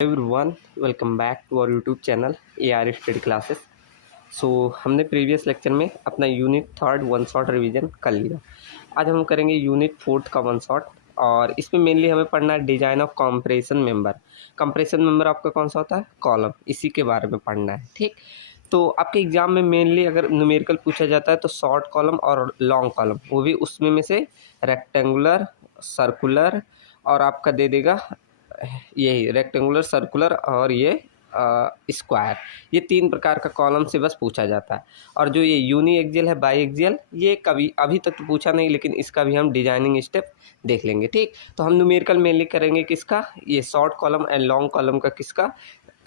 Everyone, welcome back to our YouTube channel AR study classes. हमने previous lecture में अपना unit third one shot revision कर लिया। आज हम करेंगे यूनिट फोर्थ का वन शॉट और इसमें मेनली हमें पढ़ना है design of compression member. Compression member आपका कौन सा होता है? कॉलम। इसी के बारे में पढ़ना है। ठीक, तो आपके एग्जाम में मेनली अगर न्यूमेरिकल पूछा जाता है तो शॉर्ट कॉलम और लॉन्ग कॉलम, वो भी उसमें में से रेक्टेंगुलर, सर्कुलर और आपका दे देगा यही रेक्टेंगुलर, सर्कुलर और ये स्क्वायर। ये तीन प्रकार का कॉलम से बस पूछा जाता है। और जो ये यूनी एक्सियल है, बाई एक्सियल, ये कभी अभी तक तो पूछा नहीं, लेकिन इसका भी हम डिजाइनिंग स्टेप देख लेंगे। ठीक, तो हम न्यूमेरिकल मेनली करेंगे किसका? ये short column and long column का। किसका?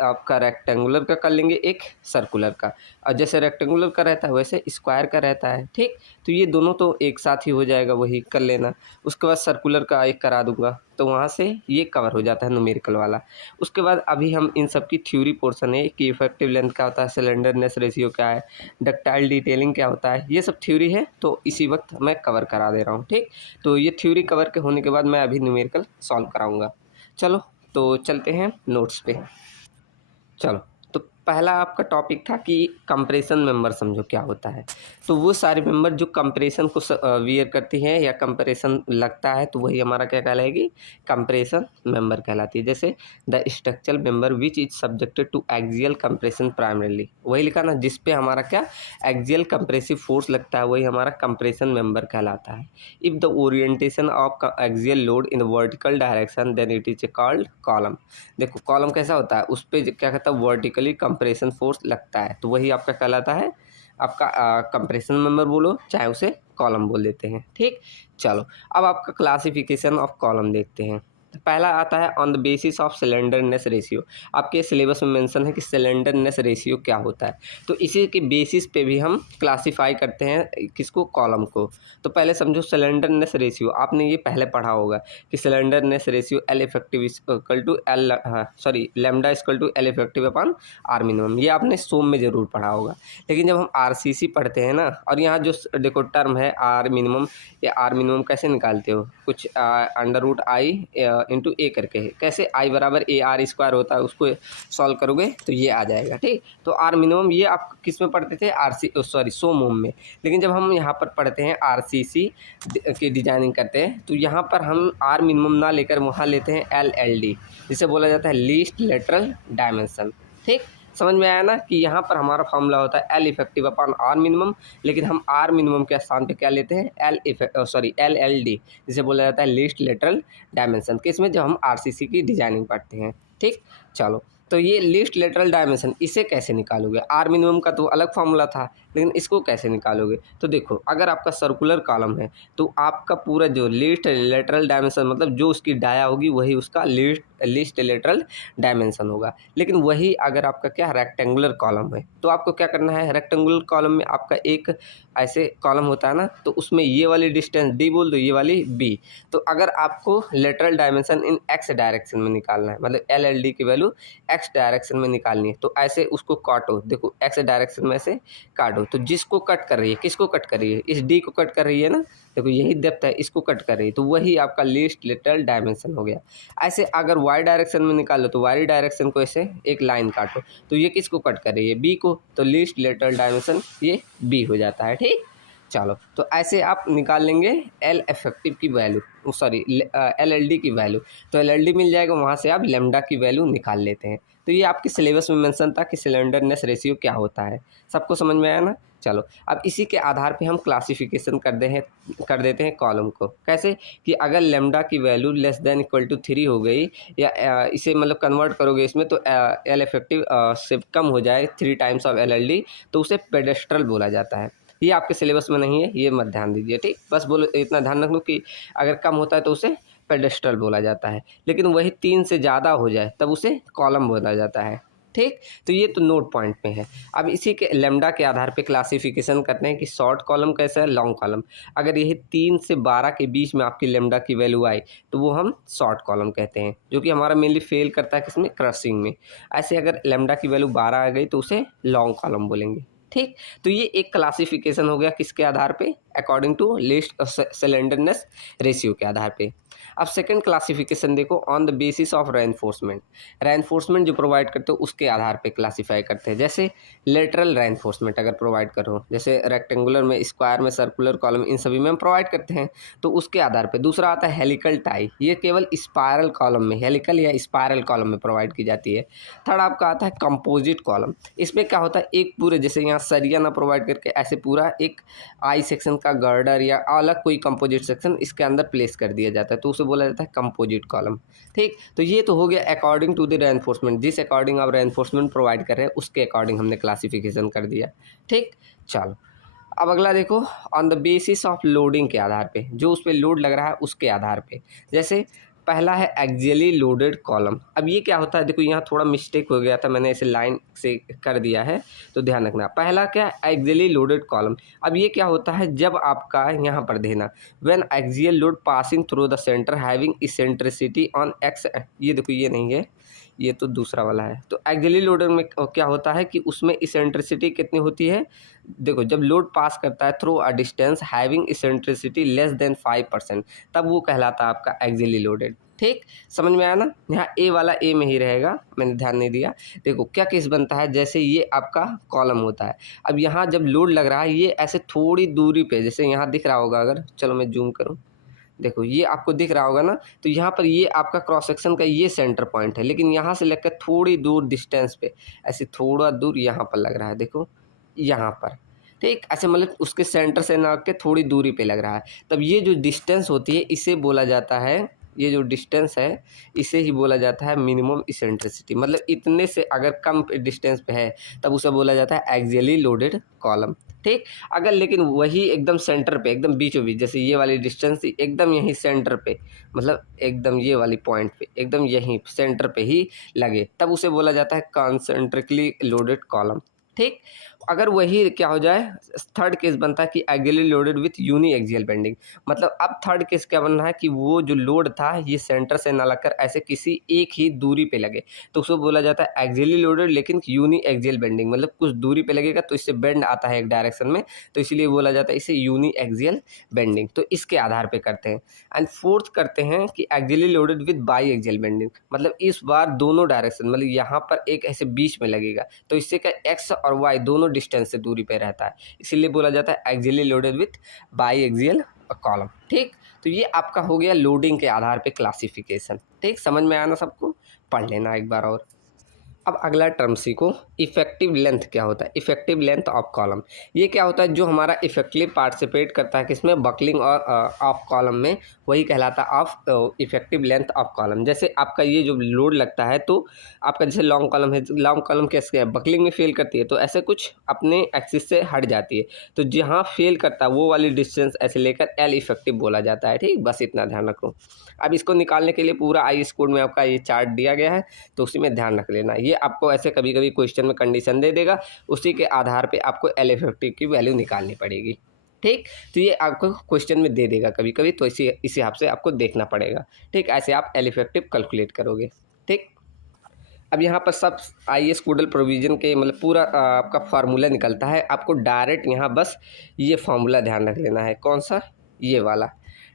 आपका रेक्टेंगुलर का कर लेंगे, एक सर्कुलर का। और जैसे रेक्टेंगुलर का रहता है वैसे स्क्वायर का रहता है। ठीक, तो ये दोनों तो एक साथ ही हो जाएगा, वही कर लेना। उसके बाद सर्कुलर का एक करा दूंगा, तो वहाँ से ये कवर हो जाता है न्यूमेरिकल वाला। उसके बाद अभी हम इन सब की थ्योरी पोर्शन है कि इफेक्टिव लेंथ क्या होता है, सिलेंडरनेस रेशियो क्या है, डक्टाइल डिटेलिंग क्या होता है, ये सब थ्योरी है, तो इसी वक्त मैं कवर करा दे रहा हूँ। ठीक, तो ये थ्योरी कवर के होने के बाद मैं अभी न्यूमेरिकल सॉल्व कराऊंगा। चलो तो चलते हैं नोट्स पे। चलो, तो पहला आपका टॉपिक था कि कंप्रेशन मेंबर समझो क्या होता है। तो वो सारे मेंबर जो कंप्रेशन को वियर करती हैं या कंप्रेशन लगता है, तो वही हमारा क्या कहलाएगी? कंप्रेशन मेंबर कहलाती है। जैसे the structural member which is subjected to axial compression primarily, वही लिखा ना, जिस पे हमारा क्या एक्सियल कंप्रेसिव फोर्स लगता है, वही हमारा कंप्रेशन मेंबर कहलाता है। If the orientation of axial load in vertical direction then it is called column. देखो कॉलम कैसा होता है, उस पर क्या कहता है? वर्टिकली कंप्रेशन फोर्स लगता है, तो वही आपका कहलाता है आपका कंप्रेशन मेंबर बोलो, चाहे उसे कॉलम बोल देते हैं। ठीक, चलो अब आपका क्लासिफिकेशन ऑफ कॉलम देखते हैं। पहला आता है on the basis of slenderness ratio. आपके सिलेबस में मेंशन है कि सिलेंडरनेस रेशियो क्या होता है, तो इसी के बेसिस पे भी हम क्लासिफाई करते हैं किसको? कॉलम को। तो पहले समझो सिलेंडरनेस रेशियो, आपने ये पहले पढ़ा होगा कि slenderness ratio L effective equal to L lambda equal to L effective upon R minimum. ये आपने सोम में ज़रूर पढ़ा होगा। लेकिन जब हम RCC पढ़ते हैं ना, और यहाँ जो देखो टर्म है आर मिनिमम, ये आर मिनिमम कैसे निकालते हो? कुछ √I इंटू ए करके है। कैसे? I बराबर AR² होता है, उसको सॉल्व करोगे तो ये आ जाएगा। ठीक, तो आर मिनिमम ये आप किस में पढ़ते थे? सोम में। लेकिन जब हम यहाँ पर पढ़ते हैं RCC की डिजाइनिंग करते हैं, तो यहाँ पर हम आर मिनिमम ना लेकर वहाँ लेते हैं LLD, जिसे बोला जाता है लीस्ट लेटरल डायमेंशन। ठीक, समझ में आया ना कि यहाँ पर हमारा फॉर्मूला होता है L effective upon R minimum, लेकिन हम आर मिनिमम के स्थान पे क्या लेते हैं? LLD, जिसे बोला जाता है लीस्ट लेटरल डायमेंशन। किसमें? जब हम RCC की डिजाइनिंग पढ़ते हैं। ठीक, चलो, तो ये लीस्ट लेटरल डायमेंशन, इसे कैसे निकालोगे? आर मिनिमम का तो अलग फॉर्मूला था, लेकिन इसको कैसे निकालोगे? तो देखो, अगर आपका सर्कुलर कॉलम है तो आपका पूरा जो लीस्ट लेटरल डायमेंशन, मतलब जो उसकी डाया होगी वही उसका लीस्ट लेटरल डायमेंशन होगा। लेकिन वही अगर आपका क्या रेक्टेंगुलर कॉलम है, तो आपको क्या करना है? रेक्टेंगुलर कॉलम में आपका एक ऐसे कॉलम होता है ना, तो उसमें ये वाली डिस्टेंस D बोल दो, ये वाली B। तो अगर आपको lateral dimension in X direction में निकालना है, मतलब LLD की वैल्यू X डायरेक्शन में निकालनी है, तो ऐसे उसको काटो। देखो X डायरेक्शन में से काटो, तो जिसको कट कर रही है, किसको कट कर रही है? इस D को कट कर रही है ना, देखो यही डेप्थ है, इसको कट कर रही है, तो वही आपका लीस्ट लेटरल डायमेंशन हो गया। ऐसे अगर Y डायरेक्शन में निकालो, तो Y डायरेक्शन को ऐसे एक लाइन काटो, तो ये किसको कट कर रही है? B को, तो लीस्ट लेटरल डायमेंशन ये B हो जाता है। ठीक, चलो, तो ऐसे आप निकाल लेंगे एल इफेक्टिव की वैल्यू, LLD की वैल्यू। तो LLD मिल जाएगा, वहाँ से आप लेमडा की वैल्यू निकाल लेते हैं। तो ये आपके सिलेबस में मेंशन था कि सिलेंडरनेस रेशियो क्या होता है। सबको समझ में आया ना? चलो, अब इसी के आधार पे हम क्लासिफिकेशन कर देते हैं कॉलम को। कैसे? कि अगर लेमडा की value less than equal to 3 हो गई, या इसे मतलब कन्वर्ट करोगे इसमें, तो एल इफेक्टिव से कम हो जाए 3 टाइम्स ऑफ LLD, तो उसे पेडेस्ट्रल बोला जाता है। ये आपके सिलेबस में नहीं है, ये मत ध्यान दीजिए। ठीक, बस बोलो, इतना ध्यान रख लो कि अगर कम होता है तो उसे पेडेस्ट्रल बोला जाता है, लेकिन वही 3 से ज़्यादा हो जाए तब उसे कॉलम बोला जाता है। ठीक, तो ये तो नोट पॉइंट में है। अब इसी के लेमडा के आधार पे क्लासिफिकेशन करते हैं कि शॉर्ट कॉलम कैसा है, लॉन्ग कॉलम। अगर यही 3 से 12 के बीच में आपकी लेमडा की वैल्यू आई, तो वो हम शॉर्ट कॉलम कहते हैं, जो कि हमारा मेनली फेल करता है किसमें? क्रशिंग में। ऐसे अगर लेमडा की वैल्यू 12 आ गई तो उसे लॉन्ग कॉलम बोलेंगे। ठीक, तो ये एक क्लासिफिकेशन हो गया किसके आधार पे? According to least slenderness ratio के आधार पे। अब सेकंड क्लासिफिकेशन देखो, on the basis of reinforcement. Reinforcement जो प्रोवाइड करते हो उसके आधार पे क्लासीफाई करते हैं। जैसे लेटरल रेनफोर्समेंट अगर प्रोवाइड करो, जैसे रेक्टेंगुलर में, स्क्वायर में, सर्कुलर कॉलम, इन सभी में हम प्रोवाइड करते हैं तो उसके आधार पे। दूसरा आता है हेलिकल टाई, ये केवल स्पायरल कॉलम में, हेलिकल या स्पायरल कॉलम में प्रोवाइड की जाती है। थर्ड आपका आता है कंपोजिट कॉलम, इसमें क्या होता है एक पूरे, जैसे यहाँ सरिया ना प्रोवाइड करके ऐसे पूरा एक आई सेक्शन का गर्डर या अलग कोई कंपोजिट सेक्शन इसके अंदर प्लेस कर दिया जाता है तो उसे बोला जाता है कंपोजिट कॉलम। ठीक, तो ये तो हो गया अकॉर्डिंग टू द रेनफोर्समेंट, जिस अकॉर्डिंग आप रेनफोर्समेंट प्रोवाइड कर रहे हैं उसके अकॉर्डिंग हमने क्लासिफिकेशन कर दिया। ठीक, चलो अब अगला देखो, on the basis of loading के आधार पे, जो उस पर लोड लग रहा है उसके आधार पे। जैसे पहला है एक्सियली लोडेड कॉलम। अब ये क्या होता है, देखो यहाँ थोड़ा मिस्टेक हो गया था, मैंने इसे लाइन से कर दिया है तो ध्यान रखना। पहला क्या, एक्सियली लोडेड कॉलम। अब ये क्या होता है, जब आपका यहाँ पर देना, when axial load passing through the centre having eccentricity on x, ये देखो ये नहीं है, ये तो दूसरा वाला है। तो एक्सियली लोडेड में क्या होता है कि उसमें इसेंट्रिसिटी कितनी होती है, देखो जब लोड पास करता है through a distance having eccentricity less than 5%, तब वो कहलाता है आपका एक्सियली लोडेड। ठीक, समझ में आया ना। यहाँ ए वाला ए में ही रहेगा, मैंने ध्यान नहीं दिया। देखो क्या केस बनता है, जैसे ये आपका कॉलम होता है, अब यहाँ जब लोड लग रहा है ये ऐसे थोड़ी दूरी पे, जैसे यहाँ दिख रहा होगा, अगर चलो मैं जूम करूँ, देखो ये आपको दिख रहा होगा ना, तो यहाँ पर ये आपका क्रॉस सेक्शन का ये सेंटर पॉइंट है, लेकिन यहाँ से लेकर थोड़ी दूर डिस्टेंस पे, ऐसे थोड़ा दूर यहाँ पर लग रहा है, देखो यहाँ पर। ठीक, ऐसे मतलब उसके सेंटर से ना के थोड़ी दूरी पे लग रहा है, तब ये जो डिस्टेंस होती है इसे बोला जाता है, ये जो डिस्टेंस है इसे ही बोला जाता है मिनिमम इसेंट्रिसिटी। मतलब इतने से अगर कम डिस्टेंस पे है तब उसे बोला जाता है एक्सियली लोडेड कॉलम। ठीक, अगर लेकिन वही एकदम सेंटर पे, एकदम बीचों बीच, जैसे ये वाली डिस्टेंस एकदम यहीं सेंटर पे, मतलब एकदम ये वाली पॉइंट पे एकदम यहीं सेंटर पे ही लगे, तब उसे बोला जाता है कॉन्सेंट्रिकली लोडेड कॉलम। ठीक, अगर वही क्या हो जाए, थर्ड केस बनता है कि axially loaded with uniaxial bending. मतलब अब थर्ड केस क्या बनना है कि वो जो लोड था ये सेंटर से ना लगकर ऐसे किसी एक ही दूरी पे लगे, तो उसको बोला जाता है एक्सियली लोडेड लेकिन यूनी एक्सियल बेंडिंग। मतलब कुछ दूरी पे लगेगा तो इससे बेंड आता है एक डायरेक्शन में, तो इसीलिए बोला जाता है इसे यूनी एक्सियल बेंडिंग। तो इसके आधार पे करते हैं। एंड फोर्थ करते हैं कि axially loaded with by axial bending. मतलब इस बार दोनों डायरेक्शन, मतलब यहाँ पर एक ऐसे बीच में लगेगा, तो इससे क्या एक्स और वाई दोनों डिस्टेंस से दूरी पे रहता है, इसीलिए बोला जाता है axially loaded with by axial column. ठीक, तो ये आपका हो गया लोडिंग के आधार पे क्लासिफिकेशन। ठीक, समझ में आना सबको, पढ़ लेना एक बार और। अब अगला टर्म सीखो, इफेक्टिव लेंथ क्या होता है। इफेक्टिव लेंथ ऑफ कॉलम, ये क्या होता है, जो हमारा इफेक्टिवली पार्टिसिपेट करता है किसमें, बकलिंग और ऑफ कॉलम में, वही कहलाता है of effective length of column. जैसे आपका ये जो लोड लगता है तो आपका जैसे लॉन्ग कॉलम है, लॉन्ग कॉलम कैसे है, बकलिंग में फेल करती है तो ऐसे कुछ अपने एक्सिस से हट जाती है, तो जहाँ फेल करता है वो वाली डिस्टेंस ऐसे लेकर एल इफेक्टिव बोला जाता है। ठीक, बस इतना ध्यान रखो। अब इसको निकालने के लिए पूरा आई कोड में आपका ये चार्ट दिया गया है, तो उसी में ध्यान रख लेना। ये आपको ऐसे कभी कभी क्वेश्चन में कंडीशन दे देगा, उसी के आधार पे आपको एल इफेक्टिव की वैल्यू निकालनी पड़ेगी। ठीक, तो ये आपको क्वेश्चन में दे देगा कभी कभी, तो इसी हिसाब से आपको देखना पड़ेगा। ठीक, ऐसे आप एल इफेक्टिव कैलकुलेट करोगे। ठीक, अब यहाँ पर सब आई कोडल प्रोविज़न के मतलब पूरा आपका फार्मूला निकलता है, आपको डायरेक्ट यहाँ बस ये फार्मूला ध्यान रख लेना है। कौन सा, ये वाला,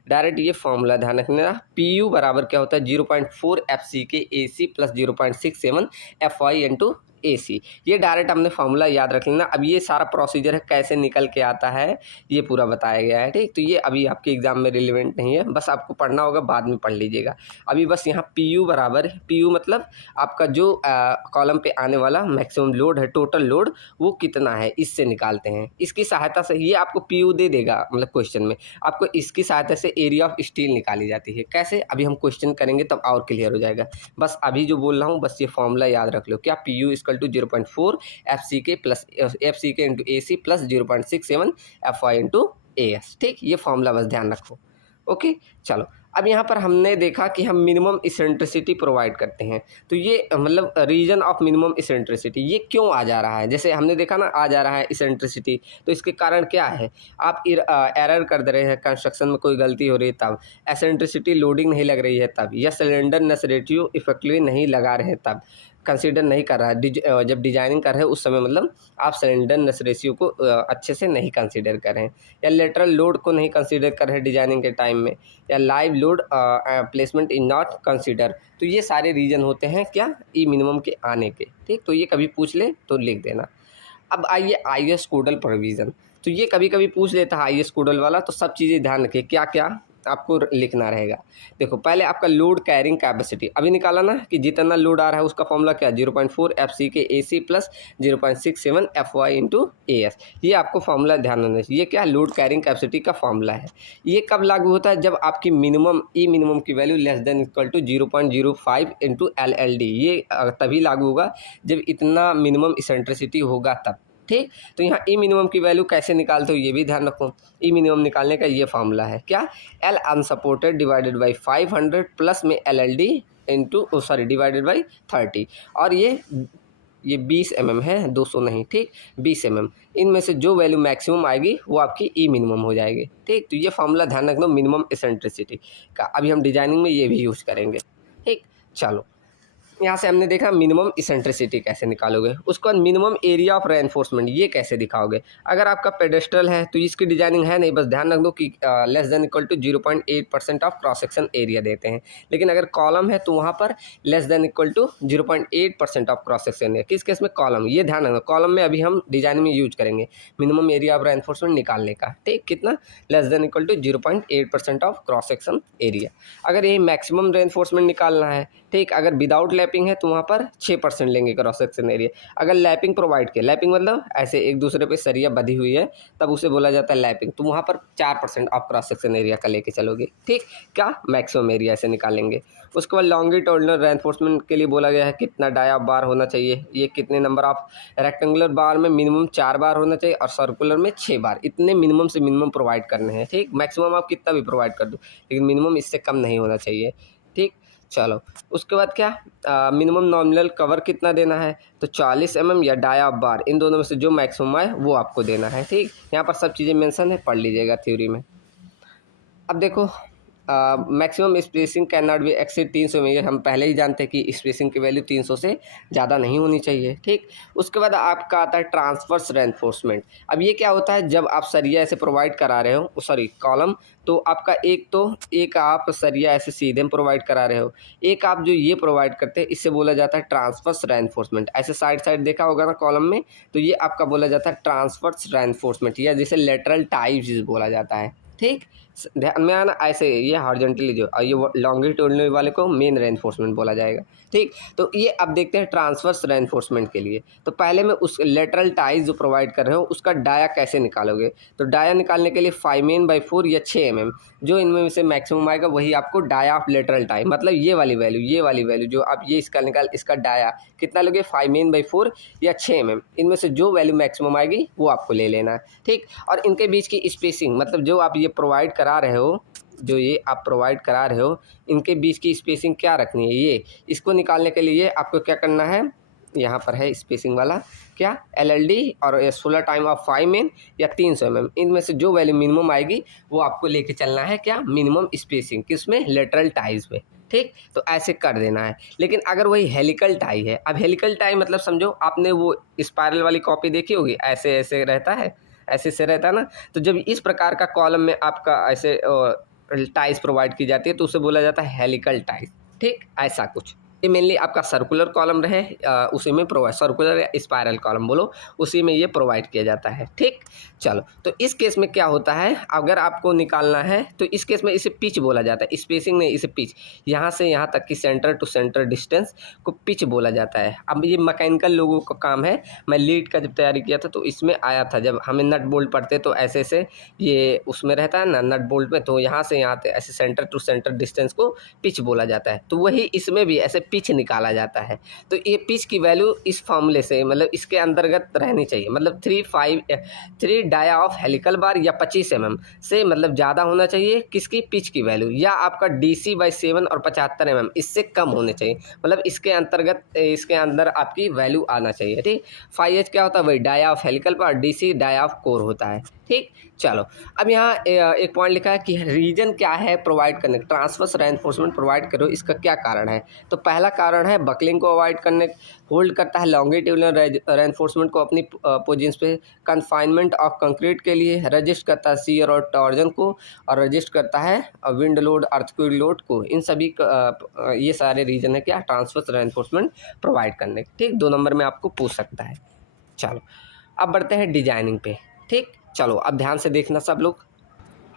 डायरेक्ट ये फार्मूला ध्यान रखना। पी यू बराबर क्या होता है, 0.4 F C K A C plus 0.67 F Y into A C. ये डायरेक्ट हमने फार्मूला याद रख लेना। अब ये सारा प्रोसीजर है कैसे निकल के आता है ये पूरा बताया गया है। ठीक, तो ये अभी आपके एग्जाम में रिलेवेंट नहीं है, बस आपको पढ़ना होगा, बाद में पढ़ लीजिएगा। अभी बस यहाँ पी यू बराबर है, पी यू मतलब आपका जो कॉलम पे आने वाला मैक्सिमम लोड है, टोटल लोड वो कितना है, इससे निकालते हैं। इसकी सहायता से ये आपको पी यू दे देगा, मतलब क्वेश्चन में आपको इसकी सहायता से एरिया ऑफ स्टील निकाली जाती है। कैसे, अभी हम क्वेश्चन करेंगे तब और क्लियर हो जाएगा। बस अभी जो बोल रहा हूँ बस ये फॉर्मूला याद रख लो, क्या P U equal to 0.4 F C K plus F C K into A C plus 0.67 F Y into A S. ठीक, ये फॉर्मूला बस ध्यान रखो। ओके, चलो अब यहाँ पर हमने देखा कि हम मिनिमम इसेंट्रिसिटी प्रोवाइड करते हैं, तो ये मतलब रीजन ऑफ मिनिमम इसेंट्रिसिटी ये क्यों आ जा रहा है, जैसे हमने देखा ना आ जा रहा है इसेंट्रिसिटी, तो इसके कारण क्या है, आप एरर कर दे रहे हैं, कंस्ट्रक्शन में कोई गलती हो रही है तब, एसेंट्रिसिटी लोडिंग नहीं लग रही है तब, या सिलेंडर नेस रेटियो इफेक्टिवली नहीं लगा रहे हैं तब, कंसीडर नहीं कर रहा है, जब डिजाइनिंग कर रहे हैं उस समय मतलब आप स्लेंडरनेस रेशियो को अच्छे से नहीं कंसीडर कर रहे हैं, या लेटरल लोड को नहीं कंसीडर कर रहे हैं डिजाइनिंग के टाइम में, या live load placement is not consider. तो ये सारे रीजन होते हैं क्या, ई मिनिमम के आने के। ठीक, तो ये कभी पूछ ले तो लिख देना। अब आइए IS कोडल प्रोविज़न, तो ये कभी कभी पूछ लेता है IS कोडल वाला, तो सब चीज़ें ध्यान रखिए क्या क्या आपको लिखना रहेगा। देखो पहले आपका लोड कैरिंग कैपेसिटी अभी निकाला ना कि जितना लोड आ रहा है उसका फॉर्मूला क्या, 0.4 FC K AC plus 0.67 FY into AS। ये आपको फॉर्मूला ध्यान रखना चाहिए। ये क्या, लोड कैरिंग कैपेसिटी का फॉर्मूला है। ये कब लागू होता है, जब आपकी मिनिमम ई मिनिमम की value less than equal to 0.05 into LLD। ये तभी लागू होगा जब इतना मिनिमम इसेंट्रिसिटी होगा तब। ठीक, तो यहाँ ई मिनिमम की वैल्यू कैसे निकालते हो ये भी ध्यान रखो। ई मिनिमम निकालने का ये फार्मूला है क्या, L unsupported divided by 500 plus में LLD इंटू डिवाइडेड बाई 30, और ये 20 mm है, 200 नहीं। ठीक, 20 mm, इनमें से जो वैल्यू मैक्सिमम आएगी वो आपकी ई मिनिमम हो जाएगी। ठीक, तो ये फार्मूला ध्यान रखना मिनिमम इसेंट्रिसिटी का, अभी हम डिजाइनिंग में ये भी यूज़ करेंगे। ठीक, चलो यहाँ से हमने देखा मिनिमम इसेंट्रिसिटी कैसे निकालोगे, उसके बाद मिनिमम एरिया ऑफ रेनफोर्समेंट ये कैसे दिखाओगे। अगर आपका पेडेस्ट्रल है तो इसकी डिजाइनिंग है नहीं, बस ध्यान रख दो कि less than equal to 0.8% of cross section area देते हैं। लेकिन अगर कॉलम है तो वहाँ पर less than equal to 0.8% of cross section area. किस केस में, कॉलम। ये ध्यान रखना, कॉलम में अभी हम डिजाइनिंग में यूज करेंगे मिनिमम एरिया ऑफ रेनफोर्समेंट निकालने का। ठीक, कितना, less than equal to 0.8% of cross section area. अगर ये मैक्सिमम रेनफोर्समेंट निकालना है, ठीक, अगर विदाउट लैपिंग है तो वहाँ पर 6% लेंगे क्रॉस सेक्शन एरिया। अगर लैपिंग प्रोवाइड किया, लैपिंग मतलब ऐसे एक दूसरे पे सरिया बधी हुई है तब उसे बोला जाता है लैपिंग, तो वहाँ पर 4% ऑफ क्रॉस सेक्शन एरिया का लेके चलोगे। ठीक, क्या, मैक्सिमम एरिया ऐसे निकालेंगे। उसके बाद लॉन्गिट्यूडिनल रेनफोर्समेंट के लिए बोला गया है कितना डाया बार होना चाहिए, ये कितने नंबर ऑफ रेक्टेंगुलर बार में मिनिमम 4 बार होना चाहिए और सर्कुलर में 6 बार, इतने मिनिमम से मिनिमम प्रोवाइड करने हैं। ठीक, मैक्सिमम आप कितना भी प्रोवाइड कर दो लेकिन मिनिमम इससे कम नहीं होना चाहिए। ठीक, चलो उसके बाद क्या, मिनिमम नॉमिनल कवर कितना देना है, तो 40 mm या डाया बार, इन दोनों में से जो मैक्सिमम आए वो आपको देना है। ठीक, यहाँ पर सब चीज़ें मेंशन है, पढ़ लीजिएगा थ्योरी में। अब देखो maximum spacing can not be exceed 300 में, ये हम पहले ही जानते हैं कि स्पेसिंग की वैल्यू 300 से ज़्यादा नहीं होनी चाहिए। ठीक, उसके बाद आपका आता है ट्रांसवर्स रेनफोर्समेंट। अब ये क्या होता है, जब आप सरिया ऐसे प्रोवाइड करा रहे हो, कॉलम, तो आपका एक आप सरिया ऐसे सीधे में प्रोवाइड करा रहे हो, एक आप जो ये प्रोवाइड करते हैं इससे बोला जाता है ट्रांसवर्स रेनफोर्समेंट। ऐसे साइड साइड देखा होगा ना कॉलम में, तो ये आपका बोला जाता है ट्रांसवर्स रेनफोर्समेंट, या जिसे लेटरल टाइप्स बोला जाता है। ठीक, ध्यान में आना, ऐसे ये हॉरिजॉन्टली जो, और ये लॉन्गिट्यूडिनल वाले को मेन रेनफोर्समेंट बोला जाएगा। ठीक, तो ये अब देखते हैं ट्रांसवर्स रेनफोर्समेंट के लिए। तो पहले में उस लेटरल टाइज जो प्रोवाइड कर रहे हो उसका डाया कैसे निकालोगे, तो डाया निकालने के लिए 5 या 6 mm जो इनमें से मैक्सिमम आएगा वही आपको डाया ऑफ लेटरल टाई, मतलब ये वाली वैल्यू जो आप ये इसका निकाल, इसका डाया कितना लोगे, 5 या 6 mm, इनमें से जो वैल्यू मैक्सिमम आएगी वो आपको ले लेना है। ठीक, और इनके बीच की स्पेसिंग, मतलब जो आप ये प्रोवाइड करा रहे हो, इनके बीच की स्पेसिंग क्या रखनी है, ये इसको निकालने के लिए आपको क्या करना है, यहाँ पर है स्पेसिंग वाला क्या, LLD और सोलर टाइम ऑफ 5 min या 300 mm, इनमें से जो वैल्यू मिनिमम आएगी वो आपको लेके चलना है क्या, मिनिमम स्पेसिंग, किसमें, लेटरल टाइज में। ठीक, तो ऐसे कर देना है। लेकिन अगर वही हेलिकल टाई है, अब हेलिकल टाई मतलब समझो आपने वो स्पाइरल वाली कॉपी देखी होगी, ऐसे ऐसे रहता है, ऐसे से रहता है ना, तो जब इस प्रकार का कॉलम में आपका ऐसे टाइज प्रोवाइड की जाती है तो उसे बोला जाता है हेलिकल टाइज। ठीक, ऐसा कुछ। ये मेनली आपका सर्कुलर कॉलम रहे उसी में प्रोवाइड, सर्कुलर या स्पाइरल कॉलम बोलो, उसी में ये प्रोवाइड किया जाता है। ठीक, चलो तो इस केस में क्या होता है, अगर आपको निकालना है तो इस केस में इसे पिच बोला जाता है, स्पेसिंग नहीं, इसे पिच, यहाँ से यहाँ तक की सेंटर टू सेंटर डिस्टेंस को पिच बोला जाता है। अब ये मैकेनिकल लोगों का काम है, मैं लीड का जब तैयारी किया था तो इसमें आया था, जब हमें नट बोल्ट पढ़ते तो ऐसे ऐसे ये उसमें रहता है ना नट बोल्ट में, तो यहाँ से यहाँ तक ऐसे सेंटर टू सेंटर डिस्टेंस को पिच बोला जाता है, तो वही इसमें भी ऐसे पिच निकाला जाता है। तो ये पिच की वैल्यू इस फॉर्मूले से, मतलब इसके अंतर्गत रहनी चाहिए, मतलब 3 डाया ऑफ हेलिकल बार या 25 mm से मतलब ज़्यादा होना चाहिए किसकी, पिच की वैल्यू, या आपका DC/7 और 75 mm इससे कम होने चाहिए, मतलब इसके अंतर्गत इसके अंदर आपकी वैल्यू आना चाहिए। ठीक, 5H क्या होता है, वही dia of helical bar, DC dia of core होता है। ठीक। चलो अब यहाँ एक पॉइंट लिखा है कि रीजन क्या है प्रोवाइड करने, ट्रांसवर्स रेनफोर्समेंट प्रोवाइड करो, इसका क्या कारण है। तो पहला कारण है बकलिंग को अवॉइड करने, होल्ड करता है लॉन्गिट्यूडनल रेनफोर्समेंट को अपनी पोजीशन पे, कन्फाइनमेंट ऑफ कंक्रीट के लिए, रजिस्ट करता है शियर और टॉर्जन को, और रजिस्ट करता है विंड लोड अर्थक्वेक लोड को। इन सभी ये सारे रीजन है क्या ट्रांसवर्स रेनफोर्समेंट प्रोवाइड करने। ठीक, 2 नंबर में आपको पूछ सकता है। चलो अब बढ़ते हैं डिजाइनिंग पे। ठीक, चलो अब ध्यान से देखना सब लोग।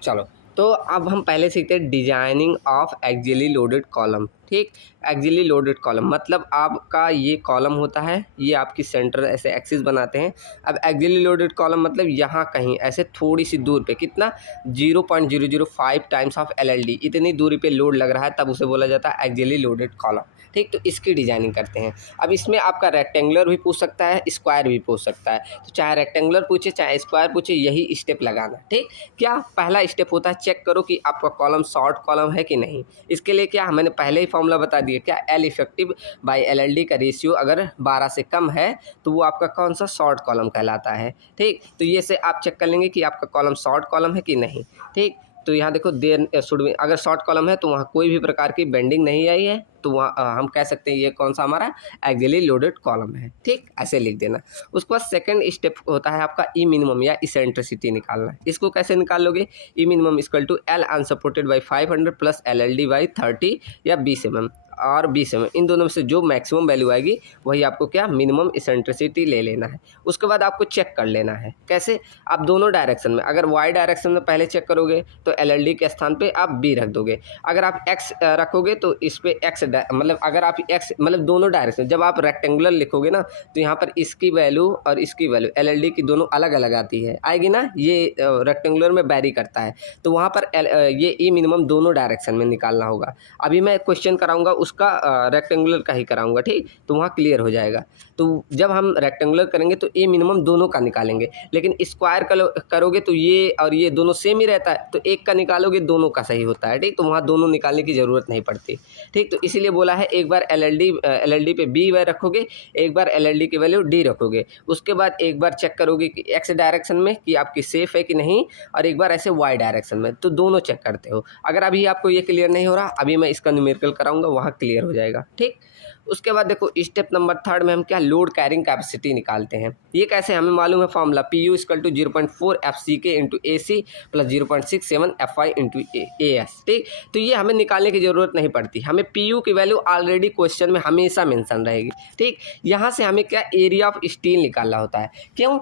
चलो तो अब हम पहले सीखते हैं designing of axially loaded column. ठीक, एक्सियली लोडेड कॉलम मतलब आपका ये कॉलम होता है, ये आपकी सेंटर ऐसे एक्सिस बनाते हैं। अब एक्सियली लोडेड कॉलम मतलब यहाँ कहीं ऐसे थोड़ी सी दूर पे, कितना 0.005 टाइम्स ऑफ LLD, इतनी दूरी पे लोड लग रहा है, तब उसे बोला जाता है एक्सियली लोडेड कॉलम। ठीक, तो इसकी डिजाइनिंग करते हैं। अब इसमें आपका रेक्टेंगुलर भी पूछ सकता है, स्क्वायर भी पूछ सकता है, तो चाहे रेक्टेंगुलर पूछे चाहे स्क्वायर पूछे, यही स्टेप लगाना। ठीक, क्या पहला स्टेप होता है चेक करो कि आपका कॉलम शॉर्ट कॉलम है कि नहीं। इसके लिए क्या मैंने पहले ही फॉर्मूला बता दिया, क्या L इफेक्टिव बाई LLD का रेशियो अगर 12 से कम है तो वो आपका कौन सा शॉर्ट कॉलम कहलाता है। ठीक, तो ये से आप चेक कर लेंगे कि आपका कॉलम शॉर्ट कॉलम है कि नहीं। ठीक, तो यहाँ देखो देयर शुड बी, अगर शॉर्ट कॉलम है तो वहाँ कोई भी प्रकार की बेंडिंग नहीं आई है, तो वहाँ हम कह सकते हैं ये कौन सा हमारा एक्सियली लोडेड कॉलम है। ठीक, ऐसे लिख देना। उसके बाद सेकंड स्टेप होता है आपका ई मिनिमम या इसेंट्रिसिटी निकालना। इसको कैसे निकाल लोगे, E minimum equal to L unsupported by 500 plus LLD by 30 या 20 mm और 20 mm, इन दोनों में से जो मैक्सिमम वैल्यू आएगी वही आपको क्या मिनिमम इसेंट्रिसिटी ले लेना है। उसके बाद आपको चेक कर लेना है, कैसे, आप दोनों डायरेक्शन में, अगर वाई डायरेक्शन में पहले चेक करोगे तो LLD के स्थान पे आप B रख दोगे, अगर आप X रखोगे तो इस पे X मतलब अगर आप X मतलब दोनों डायरेक्शन, जब आप रेक्टेंगुलर लिखोगे ना तो यहाँ पर इसकी वैल्यू और इसकी वैल्यू LLD की दोनों अलग अलग आती है, आएगी ना, ये रेक्टेंगुलर में वेरी करता है, तो वहाँ पर ये ई मिनिमम दोनों डायरेक्शन में निकालना होगा। अभी मैं क्वेश्चन कराऊंगा उसका रेक्टेंगुलर का ही कराऊंगा, ठीक, तो वहाँ क्लियर हो जाएगा। तो जब हम रेक्टेंगुलर करेंगे तो ए मिनिमम दोनों का निकालेंगे, लेकिन स्क्वायर करोगे तो ये और ये दोनों सेम ही रहता है, तो एक का निकालोगे दोनों का सही होता है। ठीक, तो वहाँ दोनों निकालने की ज़रूरत नहीं पड़ती। ठीक, तो इसीलिए बोला है एक बार LLD पे B रखोगे, एक बार LLD की वैल्यू D रखोगे, उसके बाद एक बार चेक करोगे कि X डायरेक्शन में कि आपकी सेफ है कि नहीं, और एक बार ऐसे Y डायरेक्शन में, तो दोनों चेक करते हो। अगर अभी आपको ये क्लियर नहीं हो रहा, अभी मैं इसका न्यूमेरिकल कराऊंगा, वहाँ क्लियर हो जाएगा। ठीक, उसके बाद देखो स्टेप नंबर 3 में हम क्या लोड कैरिंग कैपेसिटी निकालते हैं। ये कैसे, हमें मालूम है formula PU = 0.4 FCK × AC + 0.67 FY × AS। ठीक, तो ये हमें निकालने की ज़रूरत नहीं पड़ती, हमें PU की वैल्यू ऑलरेडी क्वेश्चन में हमेशा मेंशन रहेगी। ठीक, यहाँ से हमें क्या एरिया ऑफ स्टील निकालना होता है। क्यों,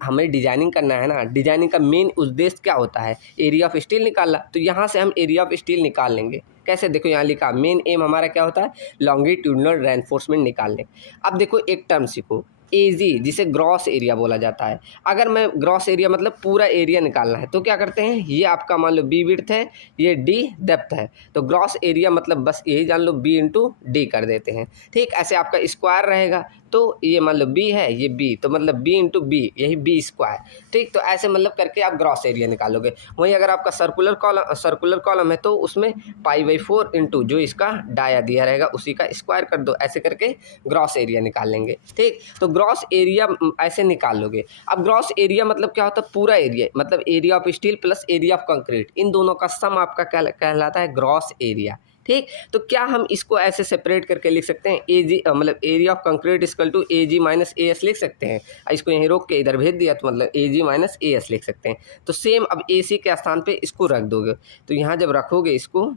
हमें डिजाइनिंग करना है ना, डिजाइनिंग का मेन उद्देश्य क्या होता है, एरिया ऑफ स्टील निकालना, तो यहाँ से हम एरिया ऑफ स्टील निकाल लेंगे। कैसे, देखो यहाँ लिखा मेन एम हमारा क्या होता है, लॉन्गिट्यूडनल रेनफोर्समेंट निकालने। अब देखो एक टर्म सीखो AG, जिसे ग्रॉस एरिया बोला जाता है। अगर मैं ग्रॉस एरिया मतलब पूरा एरिया निकालना है तो क्या करते हैं, ये आपका मान लो B विड्थ है, ये D डेप्थ है, तो ग्रॉस एरिया मतलब बस यही जान लो B × D कर देते हैं। ठीक, ऐसे आपका स्क्वायर रहेगा, तो ये मान लो B है, ये B, तो मतलब B × B, यही B²। ठीक, तो ऐसे मतलब करके आप ग्रॉस एरिया निकालोगे। वहीं अगर आपका सर्कुलर कॉलम है तो उसमें π/4 × जो इसका डाया दिया रहेगा उसी का स्क्वायर कर दो, ऐसे करके ग्रॉस एरिया निकाल लेंगे। ठीक, तो ग्रॉस एरिया ऐसे निकाल लोगे। अब ग्रॉस एरिया मतलब क्या होता है, पूरा एरिया, मतलब area of steel plus area of concrete, इन दोनों का सम आपका क्या कहलाता है, ग्रॉस एरिया। ठीक, तो क्या हम इसको ऐसे सेपरेट करके लिख सकते हैं, AG मतलब area of concrete = AG - AS लिख सकते हैं। इसको यहीं रोक के इधर भेज दिया तो मतलब AG - AS लिख सकते हैं। तो सेम अब AC के स्थान पे इसको रख दोगे, तो यहाँ जब रखोगे इसको,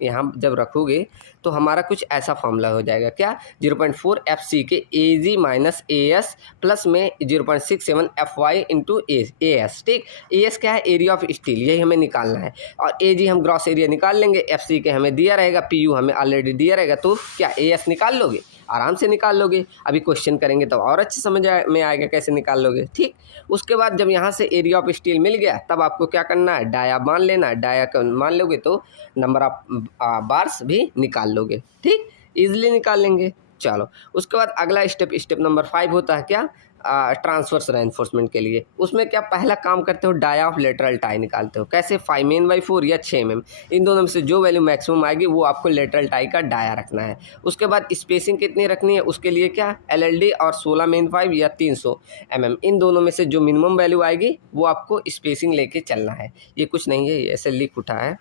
यहाँ जब रखोगे तो हमारा कुछ ऐसा फॉर्मूला हो जाएगा, क्या 0.4 FCK AG - AS प्लस में 0.67 FY × AS। ठीक, AS क्या है, एरिया ऑफ स्टील, यही हमें निकालना है, और AG हम ग्रॉस एरिया निकाल लेंगे, FCK हमें दिया रहेगा, PU हमें ऑलरेडी दिया रहेगा, तो क्या AS निकाल लोगे, आराम से निकाल लोगे। अभी क्वेश्चन करेंगे तो और अच्छे समझ में आएगा कैसे निकाल लोगे। ठीक, उसके बाद जब यहाँ से एरिया ऑफ स्टील मिल गया तब आपको क्या करना है, डाया मान लेना है, डाया का मान लोगे तो नंबर ऑफ बार्स भी निकाल लोगे। ठीक, इजीली निकाल लेंगे। चलो उसके बाद अगला स्टेप नंबर 5 होता है क्या, ट्रांसवर्स रेनफोर्समेंट के लिए। उसमें क्या पहला काम करते हो, डाया ऑफ लेटरल टाई निकालते हो। कैसे, 5 n/4 या 6 mm, इन दोनों में से जो वैल्यू मैक्सिमम आएगी वो आपको लेटरल टाई का डाया रखना है। उसके बाद स्पेसिंग कितनी रखनी है, उसके लिए क्या LLD और 16 मेन 5 या 300 mm, इन दोनों में से जो मिनिमम वैल्यू आएगी वो आपको स्पेसिंग लेके चलना है। ये कुछ नहीं है, ये ऐसे लिख उठा है,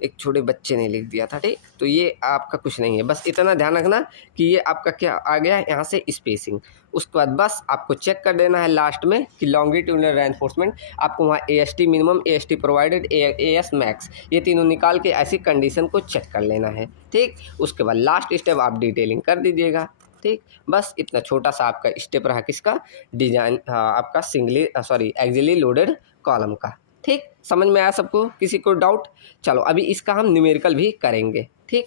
एक छोटे बच्चे ने लिख दिया था, ठीक। तो ये आपका कुछ नहीं है, बस इतना ध्यान रखना कि ये आपका क्या आ गया यहाँ से स्पेसिंग। उसके बाद बस आपको चेक कर देना है लास्ट में कि लॉन्गिट्यूडनल रेनफोर्समेंट आपको वहाँ AST minimum, AST provided, AS max, ये तीनों निकाल के ऐसी कंडीशन को चेक कर लेना है, ठीक। उसके बाद लास्ट स्टेप आप डिटेलिंग कर दीजिएगा, ठीक। बस इतना छोटा सा आपका स्टेप रहा किसका, डिजाइन आपका एक्सियली लोडेड कॉलम का, ठीक। समझ में आया सबको, किसी को डाउट? चलो अभी इसका हम न्यूमेरिकल भी करेंगे, ठीक।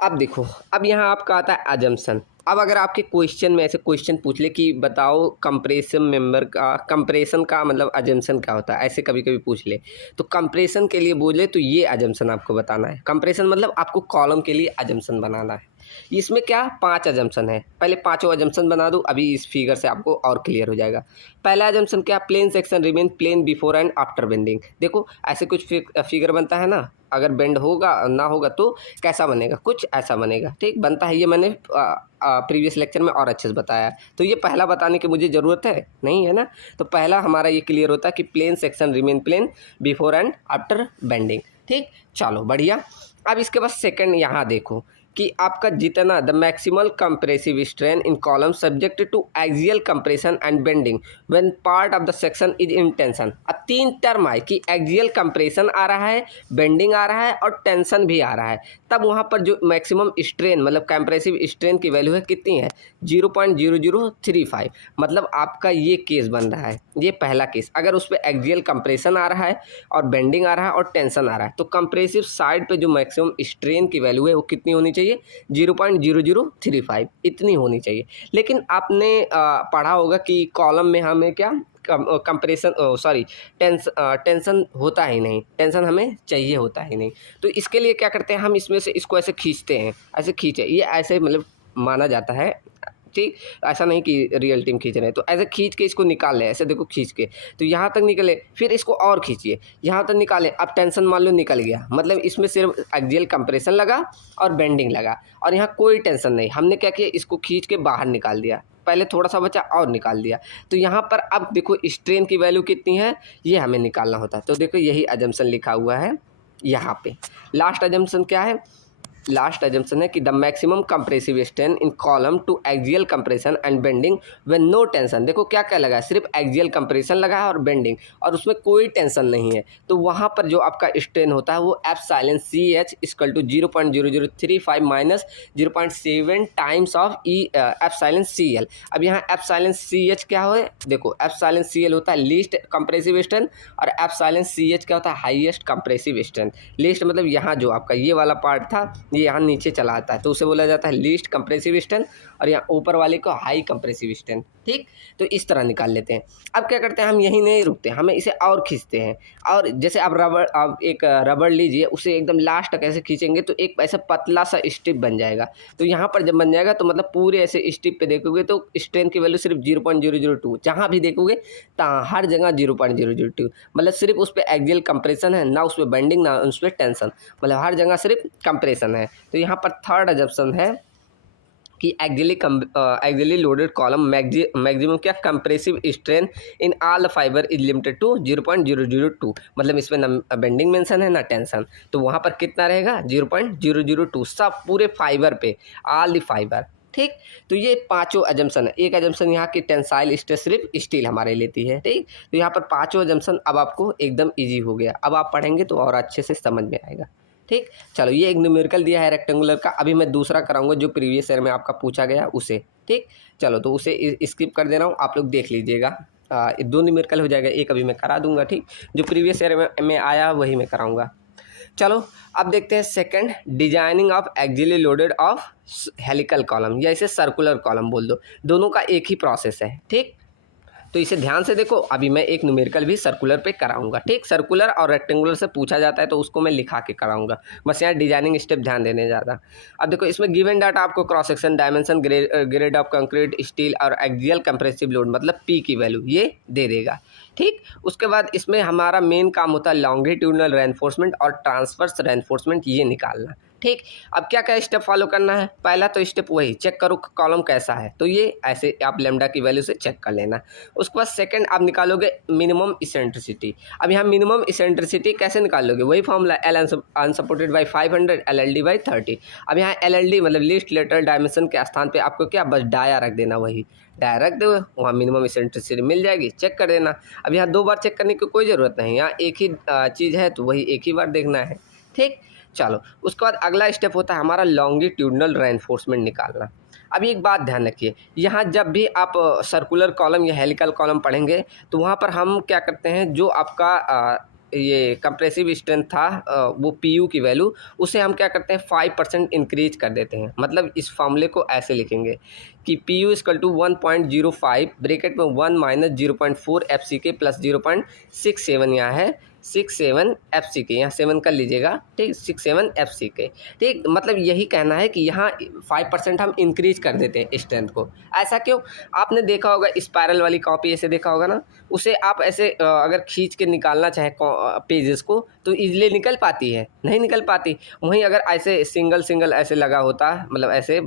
अब देखो, अब यहाँ आपका आता है अजम्पशन। अब अगर आपके क्वेश्चन में ऐसे क्वेश्चन पूछ ले कि बताओ कंप्रेशन मेंबर का, कंप्रेशन का मतलब अजम्पशन क्या होता है, ऐसे कभी कभी पूछ ले, तो कंप्रेशन के लिए बोले तो ये अजम्पशन आपको बताना है। कंप्रेशन मतलब आपको कॉलम के लिए अजम्पशन बनाना है। इसमें क्या 5 अजम्पशन है, पहले पांचों अजम्पशन बना दूँ, अभी इस फिगर से आपको और क्लियर हो जाएगा। पहला अजम्पशन क्या, plane section remain plane before and after bending. देखो ऐसे कुछ फिगर बनता है ना, अगर बेंड होगा ना होगा तो कैसा बनेगा, कुछ ऐसा बनेगा, ठीक बनता है। ये मैंने प्रीवियस लेक्चर में और अच्छे से बताया, तो ये पहला बताने की मुझे ज़रूरत है नहीं है ना। तो पहला हमारा ये क्लियर होता है कि plane section remain plane before and after bending, ठीक। चलो बढ़िया। अब इसके बाद सेकंड यहाँ देखो कि आपका जितना the maximal compressive strain in column subject to axial compression and bending when part of the section is in tension. अब 3 टर्म आए कि एक्सियल कंप्रेशन आ रहा है, बेंडिंग आ रहा है और टेंशन भी आ रहा है, तब वहाँ पर जो मैक्सिमम स्ट्रेन मतलब कंप्रेसिव स्ट्रेन की वैल्यू है कितनी है, 0.0035। मतलब आपका ये केस बन रहा है, ये पहला केस। अगर उस पर एक्सियल कंप्रेशन आ रहा है और बेंडिंग आ रहा है और टेंशन आ रहा है, तो कंप्रेसिव साइड पे जो मैक्सिमम स्ट्रेन की वैल्यू है वो कितनी होनी चाहिए, 0.0035 इतनी होनी चाहिए। लेकिन आपने पढ़ा होगा कि कॉलम में हमें क्या कंप्रेशन टेंशन होता ही नहीं, टेंशन हमें चाहिए होता ही नहीं। तो इसके लिए क्या करते हैं हम, इसमें से इसको ऐसे खींचते हैं, ऐसे खींचे, ये ऐसे मतलब माना जाता है, ठीक। ऐसा नहीं कि रियल टीम खींच रहे हैं, तो ऐसे खींच के इसको निकाल लें, ऐसे देखो खींच के, तो यहाँ तक निकले, फिर इसको और खींचिए, यहाँ तक निकालें। अब टेंशन मान लो निकल गया, मतलब इसमें सिर्फ एक्सियल कंप्रेशन लगा और बेंडिंग लगा और यहाँ कोई टेंशन नहीं। हमने क्या किया, इसको खींच के बाहर निकाल दिया, पहले थोड़ा सा बचा और निकाल दिया। तो यहाँ पर अब देखो स्ट्रेन की वैल्यू कितनी है ये हमें निकालना होता है। तो देखो यही अजम्पशन लिखा हुआ है यहाँ पे। लास्ट अजम्पशन क्या है, लास्ट अजम्पशन है कि the maximum compressive strain in column to axial compression and bending when no tension. देखो क्या क्या लगा है, सिर्फ एक्सियल कंप्रेशन लगा है और बेंडिंग, और उसमें कोई टेंशन नहीं है। तो वहाँ पर जो आपका स्ट्रेन होता है वो εch equal to 0.0035 minus 0.7 times of εcl। अब यहाँ εch क्या हो, देखो εcl होता है लीस्ट कंप्रेसिव स्ट्रेंथ और εch क्या होता है, हाईएस्ट कंप्रेसिव स्ट्रेंथ। लीस्ट मतलब यहाँ जो आपका ये वाला पार्ट था ये यहाँ नीचे चला आता है, तो उसे बोला जाता है लीस्ट कंप्रेसिव स्ट्रेंथ, और यहाँ ऊपर वाले को हाई कंप्रेसिव स्ट्रेंथ, ठीक। तो इस तरह निकाल लेते हैं। अब क्या करते हैं, हम यहीं नहीं रुकते, हमें इसे और खींचते हैं। और जैसे आप एक रबड़ लीजिए, उसे एकदम लास्ट तक ऐसे खींचेंगे तो एक ऐसा पतला सा स्ट्रिप बन जाएगा। तो यहाँ पर जब बन जाएगा तो मतलब पूरे ऐसे स्ट्रिप पे देखोगे तो स्ट्रेंथ की वैल्यू सिर्फ 0.002, जहाँ भी देखोगे हर जगह 0.002, मतलब सिर्फ उस पर एक्सियल कंप्रेशन है, ना उस पर बेंडिंग ना उस पर टेंशन, मतलब हर जगह सिर्फ कंप्रेशन है। तो यहाँ पर थर्ड अजम्पशन है कि एक्सियली लोडेड कॉलम मैक्सिमम क्या compressive strain in all fibre is limited to 0.002, मतलब इसमें ना बेंडिंग मेंशन है ना टेंशन, तो वहाँ पर कितना रहेगा 0.002 सब पूरे फाइबर पे, ऑल द फाइबर, ठीक। तो ये पांचों अजम्पशन है। एक अजम्पशन यहाँ की टेंसाइल स्ट्रेस सिर्फ स्टील हमारे लेती है, ठीक। तो यहाँ पर पांचों अजम्पशन अब आपको एकदम ईजी हो गया, अब आप पढ़ेंगे तो और अच्छे से समझ में आएगा, ठीक। चलो ये एक न्यूमेरिकल दिया है रेक्टेंगुलर का, अभी मैं दूसरा कराऊंगा जो प्रीवियस ईयर में आपका पूछा गया उसे, ठीक। चलो तो उसे स्किप कर दे रहा हूँ, आप लोग देख लीजिएगा। 2 न्यूमेरिकल हो जाएगा, एक अभी मैं करा दूंगा, ठीक। जो प्रीवियस ईयर में आया वही मैं कराऊंगा। चलो अब देखते हैं second, designing of axially loaded of helical column, या इसे सर्कुलर कॉलम बोल दो, दोनों का एक ही प्रोसेस है, ठीक। तो इसे ध्यान से देखो। अभी मैं एक न्यूमेरिकल भी सर्कुलर पे कराऊंगा, ठीक। सर्कुलर और रेक्टेंगुलर से पूछा जाता है तो उसको मैं लिखा के कराऊंगा, बस यहाँ डिजाइनिंग स्टेप ध्यान देने ज़्यादा। अब देखो इसमें गिवन डाटा आपको cross section, dimension, grade of concrete, steel और एक्सियल कंप्रेसिव लोड मतलब पी की वैल्यू ये दे देगा, ठीक। उसके बाद इसमें हमारा मेन काम होता है लॉन्गिट्यूडनल रेनफोर्समेंट और ट्रांसवर्स रेनफोर्समेंट ये निकालना, ठीक। अब क्या क्या स्टेप फॉलो करना है? पहला तो स्टेप वही चेक करो कॉलम कैसा है, तो ये ऐसे आप लेमडा की वैल्यू से चेक कर लेना। उसके बाद सेकंड आप निकालोगे मिनिमम इसेंट्रिसिटी। अब यहाँ मिनिमम इसेंट्रिसिटी कैसे निकालोगे? वही formula L unsupported by 500 LLD by 30। अब यहाँ LLD मतलब लीस्ट लेटरल डायमेंशन के स्थान पे आपको क्या बस डाया रख देना, वही डाया रख दो, वहाँ मिनिमम इसेंट्रिसिटी मिल जाएगी, चेक कर देना। अब यहाँ 2 बार चेक करने की कोई ज़रूरत नहीं, यहाँ एक ही चीज़ है तो वही एक ही बार देखना है, ठीक। चलो उसके बाद अगला स्टेप होता है हमारा लॉन्गिट्यूडनल रेनफोर्समेंट निकालना। अब एक बात ध्यान रखिए, यहाँ जब भी आप सर्कुलर कॉलम या हेलिकल कॉलम पढ़ेंगे तो वहाँ पर हम क्या करते हैं, जो आपका ये कंप्रेसिव स्ट्रेंथ था वो PU की वैल्यू, उसे हम क्या करते हैं 5% इंक्रीज कर देते हैं। मतलब इस फॉर्मूले को ऐसे लिखेंगे कि PU इक्वल टू 1.05 ब्रैकेट में 1 माइनस 0.4 FCK प्लस 0.67 यहाँ है 67 FCK, यहाँ 7 कर लीजिएगा, ठीक। 67 FCK, ठीक। मतलब यही कहना है कि यहाँ 5% हम इंक्रीज कर देते हैं स्ट्रेंथ को। ऐसा क्यों? आपने देखा होगा स्पायरल वाली कॉपी ऐसे देखा होगा ना, उसे आप ऐसे अगर खींच के निकालना चाहे पेजेस को तो ईजिली निकल पाती है? नहीं निकल पाती। वहीं अगर ऐसे सिंगल सिंगल ऐसे लगा होता, मतलब ऐसे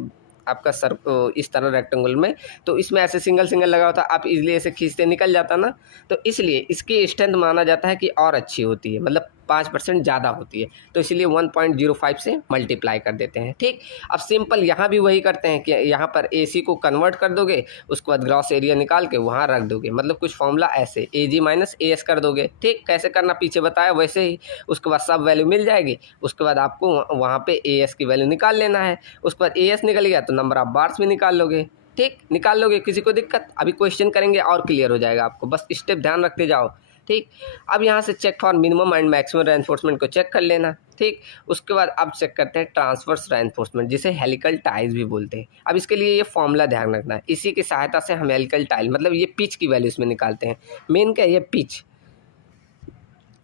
आपका सर इस तरह रेक्टेंगल में, तो इसमें ऐसे सिंगल सिंगल लगा होता, आप इजीली ऐसे खींचते निकल जाता ना। तो इसलिए इसकी स्ट्रेंथ माना जाता है कि और अच्छी होती है, मतलब 5% ज़्यादा होती है, तो इसलिए 1.05 से मल्टीप्लाई कर देते हैं, ठीक। अब सिंपल यहाँ भी वही करते हैं कि यहाँ पर AC को कन्वर्ट कर दोगे, उसके बाद ग्रॉस एरिया निकाल के वहाँ रख दोगे, मतलब कुछ फॉर्मूला ऐसे AG माइनस AS कर दोगे, ठीक। कैसे करना पीछे बताया वैसे ही। उसके बाद सब वैल्यू मिल जाएगी, उसके बाद आपको वहाँ पे AS की वैल्यू निकाल लेना है। उसके बाद AS निकल गया तो नंबर ऑफ बार्स भी निकाल लोगे, ठीक। निकाल लोगे, किसी को दिक्कत? अभी क्वेश्चन करेंगे और क्लियर हो जाएगा आपको, बस स्टेप ध्यान रखते जाओ, ठीक। अब यहाँ से check for minimum and maximum reinforcement को चेक कर लेना, ठीक। उसके बाद अब चेक करते हैं ट्रांसवर्स रेनफोर्समेंट, जिसे हेलिकल टाइज भी बोलते हैं। अब इसके लिए ये फॉर्मूला ध्यान रखना है, इसी की सहायता से हम हेलिकल टाइल मतलब ये पिच की वैल्यू इसमें निकालते हैं। मेन क्या है, ये पिच,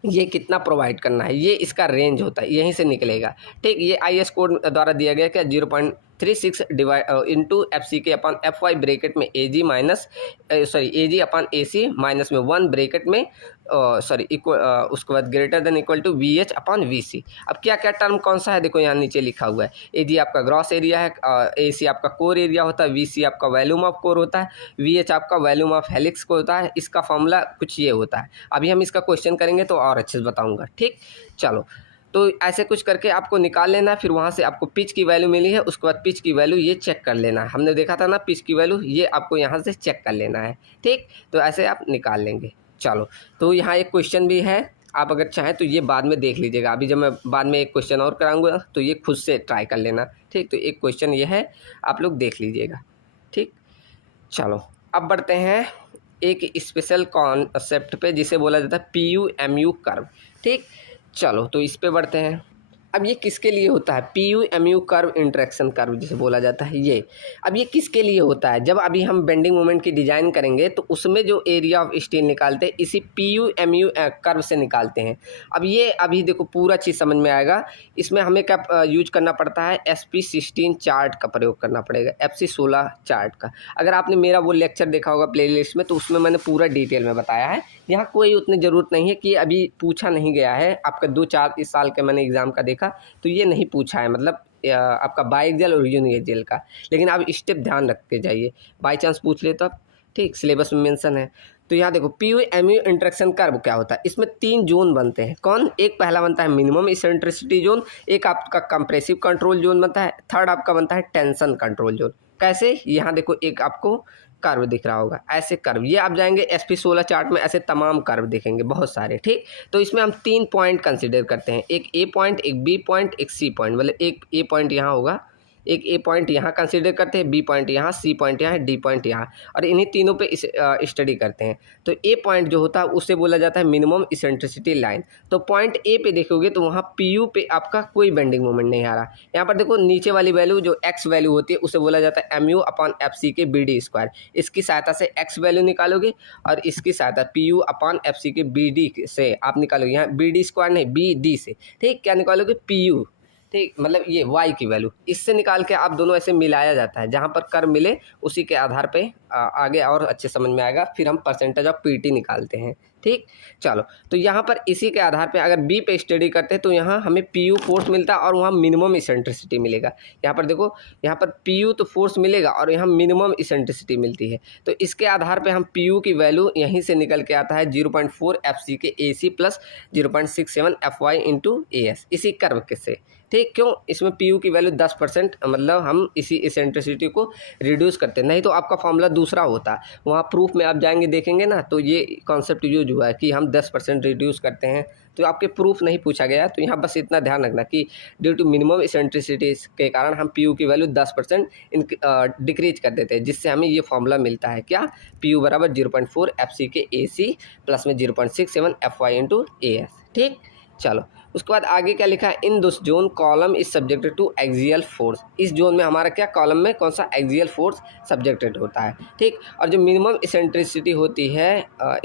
ये कितना प्रोवाइड करना है, ये इसका रेंज होता है, यहीं से निकलेगा, ठीक। ये IS कोड द्वारा दिया गया क्या 0.36 divide into FCK upon FY bracket में AG minus AG upon AC minus में 1 ब्रैकेट में उसके बाद greater than equal to VH upon VC। अब क्या क्या टर्म कौन सा है देखो यहाँ नीचे लिखा हुआ है, AG आपका ग्रॉस एरिया है, AC आपका कोर एरिया होता है, VC आपका वॉल्यूम ऑफ कोर होता है, VH आपका वॉल्यूम ऑफ हेलिक्स को होता है। इसका फॉर्मूला कुछ ये होता है, अभी हम इसका क्वेश्चन करेंगे तो और अच्छे से बताऊँगा, ठीक। चलो तो ऐसे कुछ करके आपको निकाल लेना है, फिर वहाँ से आपको पिच की वैल्यू मिली है, उसके बाद पिच की वैल्यू ये चेक कर लेना है। हमने देखा था ना पिच की वैल्यू, ये आपको यहाँ से चेक कर लेना है, ठीक। तो ऐसे आप निकाल लेंगे। चलो तो यहाँ एक क्वेश्चन भी है, आप अगर चाहें तो ये बाद में देख लीजिएगा, अभी जब मैं बाद में एक क्वेश्चन और कराऊंगा तो ये खुद से ट्राई कर लेना, ठीक। तो एक क्वेश्चन ये है, आप लोग देख लीजिएगा, ठीक। चलो अब बढ़ते हैं एक स्पेशल कॉन्सेप्ट पे जिसे बोला जाता है PU-MU कर्व, ठीक। चलो तो इस पे बढ़ते हैं। अब ये किसके लिए होता है? PU-MU कर्व इंटरेक्शन कर्व जिसे बोला जाता है ये। अब ये किसके लिए होता है? जब अभी हम बेंडिंग मोमेंट की डिज़ाइन करेंगे तो उसमें जो एरिया ऑफ स्टील निकालते हैं इसी PU-MU कर्व से निकालते हैं। अब ये अभी देखो पूरा चीज़ समझ में आएगा। इसमें हमें क्या यूज करना पड़ता है, SP16 चार्ट का प्रयोग करना पड़ेगा, FC16 चार्ट का। अगर आपने मेरा वो लेक्चर देखा होगा प्लेलिस्ट में तो उसमें मैंने पूरा डिटेल में बताया है। यहाँ कोई उतनी ज़रूरत नहीं है कि अभी पूछा नहीं गया है आपका 2-4 इस साल के मैंने एग्ज़ाम का देखा तो ये नहीं पूछा है, मतलब आपका बाइएक्सियल और यूनिएक्सियल का। लेकिन आप स्टेप ध्यान रख के जाइए, बाई चांस पूछ ले तो आप, ठीक। सिलेबस में मेंशन है। तो यहाँ देखो PU-MU इंटरेक्शन कर्व क्या होता है, इसमें 3 जोन बनते हैं। कौन? एक पहला बनता है मिनिमम इसेंट्रिसिटी जोन, एक आपका कंप्रेसिव कंट्रोल जोन बनता है, थर्ड आपका बनता है टेंशन कंट्रोल जोन। कैसे? यहाँ देखो एक आपको कर्व दिख रहा होगा, ऐसे कर्व, ये आप जाएंगे SP16 चार्ट में ऐसे तमाम कर्व दिखेंगे बहुत सारे, ठीक। तो इसमें हम 3 पॉइंट कंसिडर करते हैं, एक A पॉइंट, एक B पॉइंट, एक C पॉइंट। मतलब एक A पॉइंट यहाँ होगा, एक ए पॉइंट यहाँ कंसीडर करते हैं, बी पॉइंट यहाँ, सी पॉइंट यहाँ, डी पॉइंट यहाँ, और इन्हीं तीनों पे स्टडी करते हैं। तो ए पॉइंट जो होता है उससे बोला जाता है मिनिमम इसेंट्रिसिटी लाइन। तो पॉइंट ए पे देखोगे तो वहाँ पी यू पे आपका कोई बेंडिंग मोमेंट नहीं आ रहा। यहाँ पर देखो नीचे वाली वैल्यू जो एक्स वैल्यू होती है उसे बोला जाता है M U upon F C K B D square. इसकी सहायता से एक्स वैल्यू निकालोगे और इसकी सहायता P U upon F C K B D से आप निकालोगे, यहाँ बी डी स्क्वायर नहीं बी डी से, ठीक, क्या निकालोगे पी यू, ठीक, मतलब ये y की वैल्यू, इससे निकाल के आप दोनों ऐसे मिलाया जाता है, जहाँ पर कर मिले उसी के आधार पे आगे और अच्छे समझ में आएगा। फिर हम परसेंटेज ऑफ पीटी निकालते हैं, ठीक। चलो, तो यहाँ पर इसी के आधार पे अगर बी पे स्टडी करते हैं तो यहाँ हमें पी यू फोर्स मिलता है और वहाँ मिनिमम इसेंट्रिसिटी मिलेगा। यहाँ पर देखो, यहाँ पर पी यू तो फोर्स मिलेगा और यहाँ मिनिमम इसेंट्रिसिटी मिलती है। तो इसके आधार पे हम पी यू की वैल्यू यहीं से निकल के आता है 0.4 F C K A C plus 0.67 F Y into A S, इसी कर्व के से, ठीक। क्यों, इसमें पी यू की वैल्यू 10%, मतलब हम इसी इसेंट्रिसिटी को रिड्यूस करते हैं, नहीं तो आपका फॉर्मूला दूसरा होता। वहाँ प्रूफ में आप जाएंगे देखेंगे ना, तो ये कॉन्सेप्ट यूज हुआ है कि हम 10% रिड्यूस करते हैं। तो आपके प्रूफ नहीं पूछा गया, तो यहाँ बस इतना ध्यान रखना कि ड्यू टू मिनिमम इसेंट्रिसिटी के कारण हम पी यू की वैल्यू 10% डिक्रीज कर देते हैं, जिससे हमें ये फॉर्मूला मिलता है, क्या, पी यू बराबर 0.4 F C K A C plus में 0.67 F Y into A S, ठीक। चलो, उसके बाद आगे क्या लिखा है, in this zone column is subjected to axial force. इस जोन में हमारा क्या, कॉलम में कौन सा एक्सियल फोर्स सब्जेक्टेड होता है, ठीक। और जो मिनिमम इसेंट्रिसिटी होती है